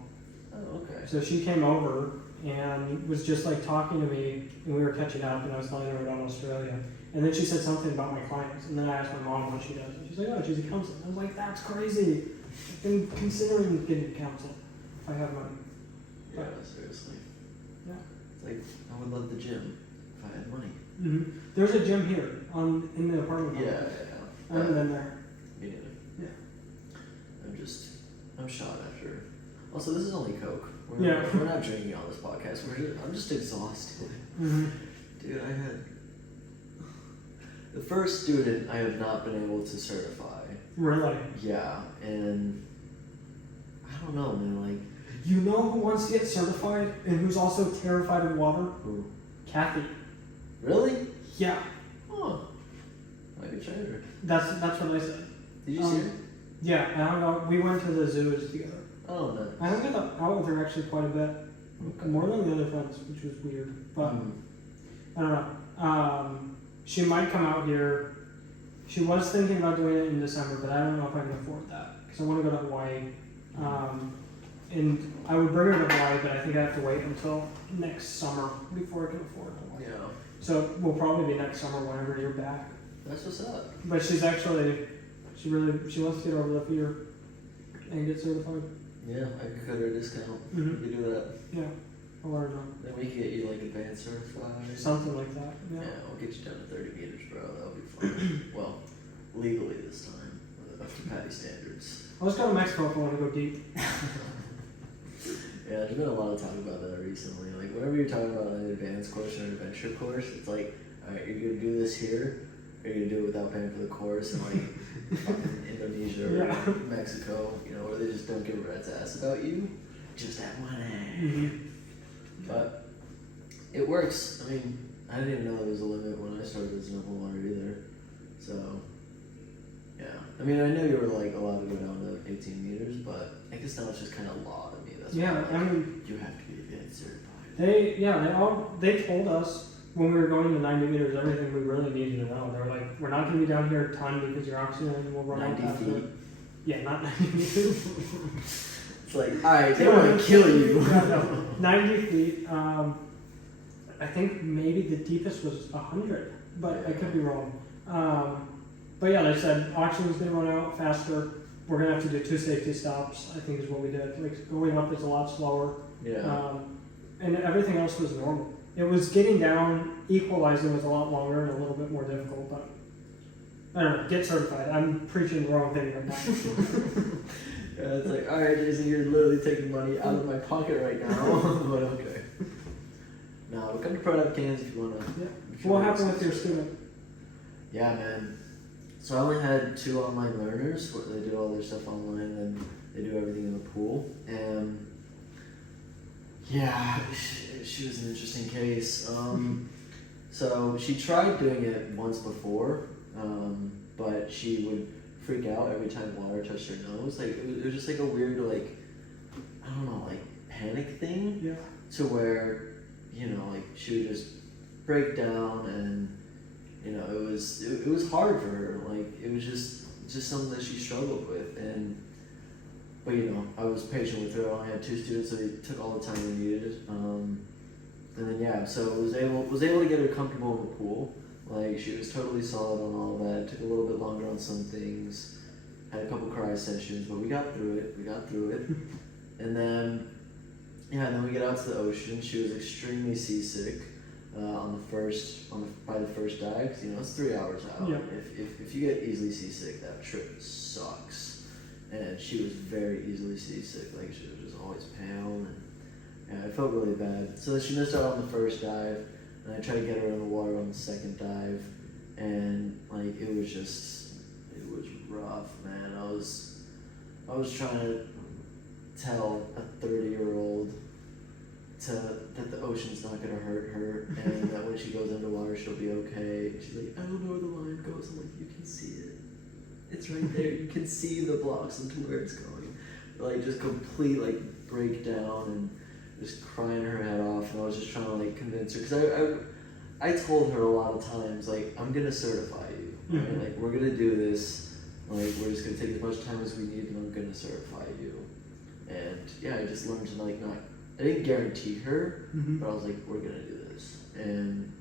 Oh, okay. So she came over and was just like talking to me, and we were catching up, and I was telling her about Australia. And then she said something about my clients, and then I asked my mom what she does, and she's like, "Oh, she's a counselor." I was like, "That's crazy. I've been considering getting counseled if I have money." Yeah, seriously. Yeah. It's like, I would love the gym if I had money. There's a gym here in the apartment. Yeah. I haven't been there. Me neither. Yeah. I'm shot after. Also, this is only Coke. Yeah. We're not drinking on this podcast. I'm just exhausted. Dude, I had the first student I have not been able to certify. Really? Yeah, and I don't know, man. Like, You know who wants to get certified and who's also terrified of water? who? Kathy. Really? Yeah. Huh. Might be trying her. That's what I said. Did you see her? Yeah, I don't know. We went to the zoos together. Oh, no. I hung out with her actually quite a bit. Okay. More than the other friends, which was weird. But Mhm. I don't know. She might come out here. She was thinking about doing it in December, but I don't know if I can afford that because I want to go to Hawaii. And I would bring her to Hawaii, but I think I have to wait until next summer before I can afford Hawaii. Yeah. So we'll probably be next summer whenever you're back. That's what's up. But she's actually, she wants to get over the fear and get certified. Yeah, I could cut her a discount. Mhm. We could do that. Yeah, I'll let her know. Then we could get you like advanced certified. Something like that. Yeah, Yeah. we'll get you down to 30 meters, bro. That'll be fun. Well, legally this time, up to Patty standards. I'll just go to Mexico if I want to go deep. Yeah, there's been a lot of talk about that recently. Like, whenever you're talking about an advanced course or an adventure course, it's like, alright, you're gonna do this here, or you're gonna do it without paying for the course in like fucking Indonesia or Yeah. Mexico, you know, where they just don't give a rat's ass about you. Just have money. But it works. I mean, I didn't even know there was a limit when I started this open water either. So, yeah. I mean, I knew you were like allowed to go down to 18 meters, but I guess now it's just kind of law to me. That's Yeah, why, like, I mean, you have to be advanced certified. they told us when we were going to 90 meters everything we really needed to know. They were like, we're not going to be down here a ton because your oxygen will run out 90 faster. feet. Yeah, not 90 meters. It's like, alright, they want to kill you. Yeah, no, 90 feet. I think maybe the deepest was 100, but I could be wrong. But yeah, they said oxygen's going to run out faster. We're going to have to do 2 safety stops, I think is what we did. Like, going up is a lot slower. Yeah. And everything else was normal. It was getting down, equalizing was a lot longer and a little bit more difficult, but I don't know, get certified. I'm preaching the wrong thing right now. Yeah, it's like, alright, Jason, you're literally taking money out of my pocket right now. But okay. No, we'll come to ProDev Cans if you want to. Yeah. What happened with your student? Yeah, man. So I only had 2 online learners where they do all their stuff online and they do everything in the pool. And yeah, she was an interesting case. So she tried doing it once before, but she would freak out every time water touched her nose. Like it was just like a weird, like, I don't know, like panic thing. Yeah. To where, you know, like she would just break down, and you know, it was hard for her. Like it was just something that she struggled with. And but you know, I was patient with her. I only had 2 students, so they took all the time they needed. And then yeah, so was able to get her comfortable in the pool. Like she was totally solid on all of that. It took a little bit longer on some things. Had a couple cry sessions, but we got through it. And then yeah, then we get out to the ocean. She was extremely seasick by the first dive, 'cause, you know, it's 3 hours out. Yeah. If you get easily seasick, that trip sucks. And she was very easily seasick. Like she was just always pale, and yeah, I felt really bad. So she missed out on the first dive, and I tried to get her in the water on the second dive, and like it was rough, man. I was trying to tell a 30-year-old that the ocean's not gonna hurt her, and that when she goes underwater she'll be okay. She's like, I don't know where the line goes. I'm like, you can see it. It's right there. You can see the blocks into where it's going. Like just complete like breakdown and just crying her head off. And I was just trying to like convince her, because I told her a lot of times, like, I'm gonna certify you. Right? Like we're gonna do this. Like we're just gonna take as much time as we need, and I'm gonna certify you. And yeah, I just learned to like not. I didn't guarantee her, but I was like, we're gonna do this. And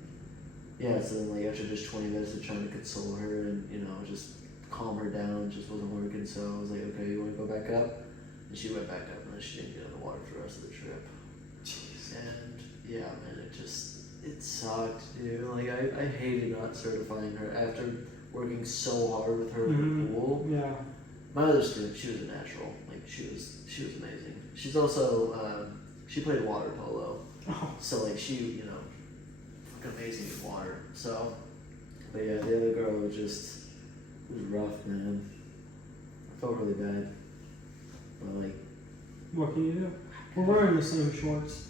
yeah, so then like after just 20 minutes of trying to console her and, you know, just calm her down, it just wasn't working. So I was like, okay, you want to go back up? And she went back up, and then she didn't get in the water for the rest of the trip. Jeez. And yeah, man, it sucked, dude. Like I hated not certifying her after working so hard with her in the pool. Yeah. My other student, she was a natural. Like she was amazing. She's also she played water polo. Oh. So like she, you know, fucking amazing in water. So, but yeah, the other girl was it was rough, man. I felt really bad. But like, What can you do? We're wearing the same shorts.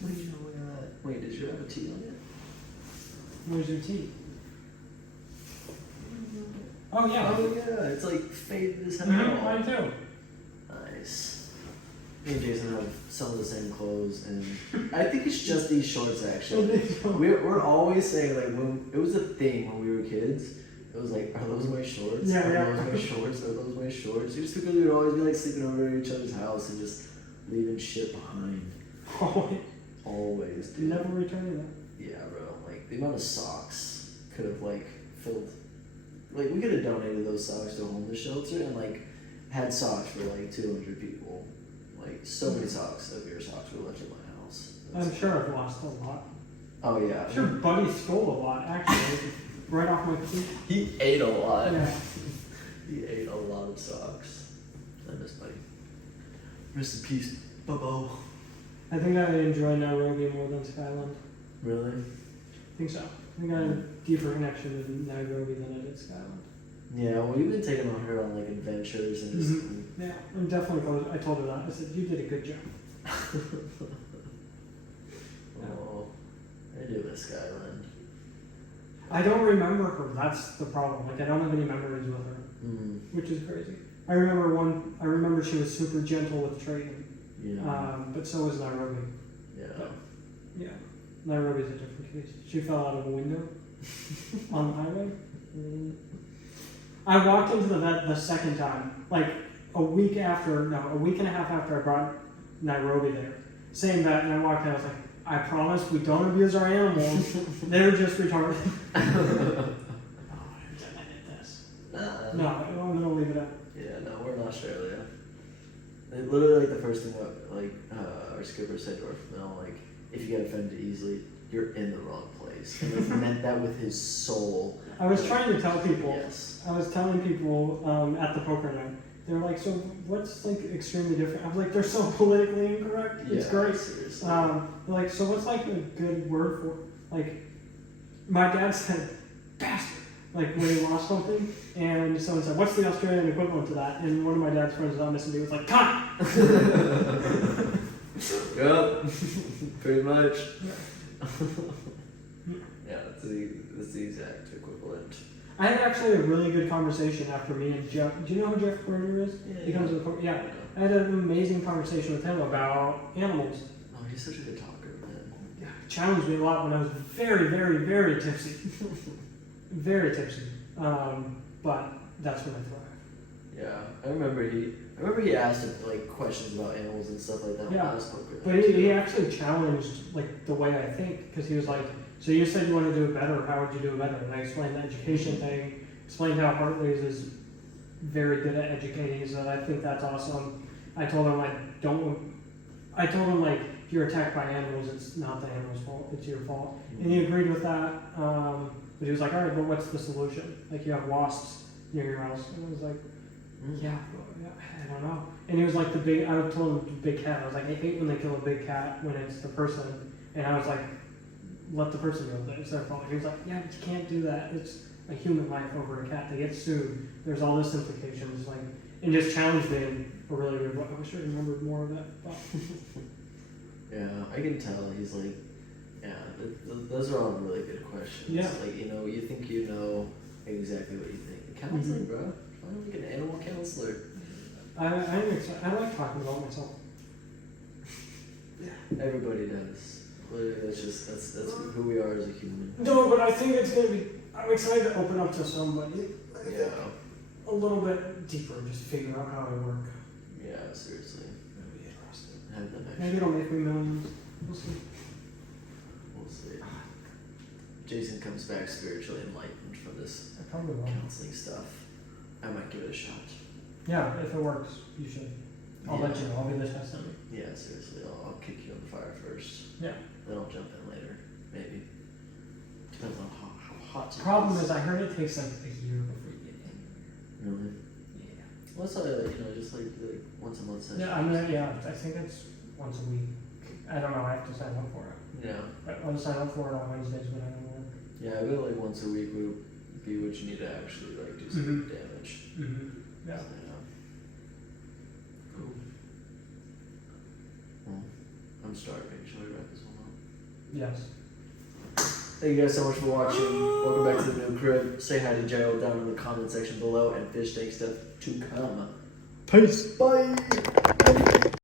what did you know? Look at that. Wait, did you have a T on it? Where's your tee? Oh yeah. Oh yeah, it's like faded as hell. Mine too. Nice. Me and Jason have some of the same clothes, and I think it's just these shorts actually. We're always saying, like, when it was a thing when we were kids, it was like, are those my shorts? Yeah, are yeah. those my shorts? Are those my shorts? Just because we would always be like sleeping over at each other's house and just leaving shit behind. Always, dude. Never returning that. Yeah, bro. Like the amount of socks could have like filled. Like we could have donated those socks to a homeless shelter, and like had socks for like 200 people. Like so many socks of your socks were left in my house. I'm sure I've lost a lot. Oh yeah. I'm sure Buddy stole a lot, actually. Right off my feet. He ate a lot. Yeah. He ate a lot of socks. I miss Buddy. Rest in peace, Bubbo. I think I enjoy Nairobi more than Skyland. Really? I think so. I think I had a deeper connection with Nairobi than I did Skyland. Yeah, well, we've been taking on her on like adventures and just. Yeah, I'm definitely close. I told her that. I said, you did a good job. Oh, I do miss Skyland. I don't remember her. That's the problem. Like, I don't have any memories with her, which is crazy. I remember she was super gentle with Trayton. Yeah. But so was Nairobi. Yeah. Yeah. Nairobi's a different case. She fell out of a window on the highway. I walked into the vet the second time, like a week and a half after I brought Nairobi there. Same vet, and I walked in, I was like, I promise we don't abuse our animals. They're just retarded. I did this. No, I'm gonna leave it at. Yeah, no, we're in Australia. Literally, like the first thing that our skipper said to our female, like, if you get offended easily, you're in the wrong place. And he meant that with his soul. I was trying to tell people. Yes. I was telling people at the poker night. They're like, so what's like extremely different? I was like, they're so politically incorrect. It's great. Seriously. They're like, so what's like a good word for? Like, my dad said, bastard. Like when he lost something, and someone said, "What's the Australian equivalent to that?" And one of my dad's friends on Mississippi was like, "Cunt." Yep, pretty much. Yeah. Yeah, that's the exact equivalent. I had actually a really good conversation after me and Jeff. Do you know who Jeff Berger is? Yeah, He comes to the poker. Yeah. I had an amazing conversation with him about animals. Oh, he's such a good talker, man. Yeah, he challenged me a lot when I was very, very, very tipsy. Very tipsy. But that's when I thrive. Yeah, I remember he asked him, like questions about animals and stuff like that. Yeah. When I was poker. But he actually challenged like the way I think, because he was like, so you said you want to do it better, how would you do it better? And I explained the education thing, explained how Hartley's is very good at educating, so I think that's awesome. I told him like, if you're attacked by animals, it's not the animal's fault, it's your fault. And he agreed with that, but he was like, all right, but what's the solution? Like, you have wasps near your house. And I was like, yeah, I don't know. And he was like, I told him the big cat. I was like, I hate when they kill a big cat when it's the person. And I was like, let the person know that it's their fault. He was like, yeah, but you can't do that. It's a human life over a cat. They get sued. There's all this implications. Like, and just challenged me in a really weird way. I wish I remembered more of that. But. Yeah, I can tell he's like, yeah, those are all really good questions. Yeah. Like, you think you know exactly what you think. Counseling, bro. Find like an animal counselor. I'm excited. I like talking about myself. Everybody does. Literally, that's who we are as a human. No, but I think it's gonna be. I'm excited to open up to somebody. Yeah. A little bit deeper, just figure out how I work. Yeah, seriously. It'll be interesting. Have the next. Maybe it'll make me millions. We'll see. We'll see. Jason comes back spiritually enlightened from this I probably will. counseling stuff. I might give it a shot. Yeah, if it works, you should. I'll let you know. I'll be the test dummy. Yeah, seriously. I'll kick you on the fire first. Yeah. Then I'll jump in later. Maybe. Depends on how hot it Problem is, I heard it takes like a year before you get in. Really? Yeah. Well, it's just like once a month session. Yeah, I think it's once a week. I don't know. I have to sign up for it. Yeah. I'll sign up for it on Wednesdays when I don't work. Yeah, I feel like once a week would be what you need to actually like do some damage. Yeah. So, cool. Well, I'm starving. Shall we wrap this one up? Yes. Thank you guys so much for watching. Welcome back to the new crib. Say hi to Gerald down in the comment section below, and fish tank stuff to come. Peace. Bye.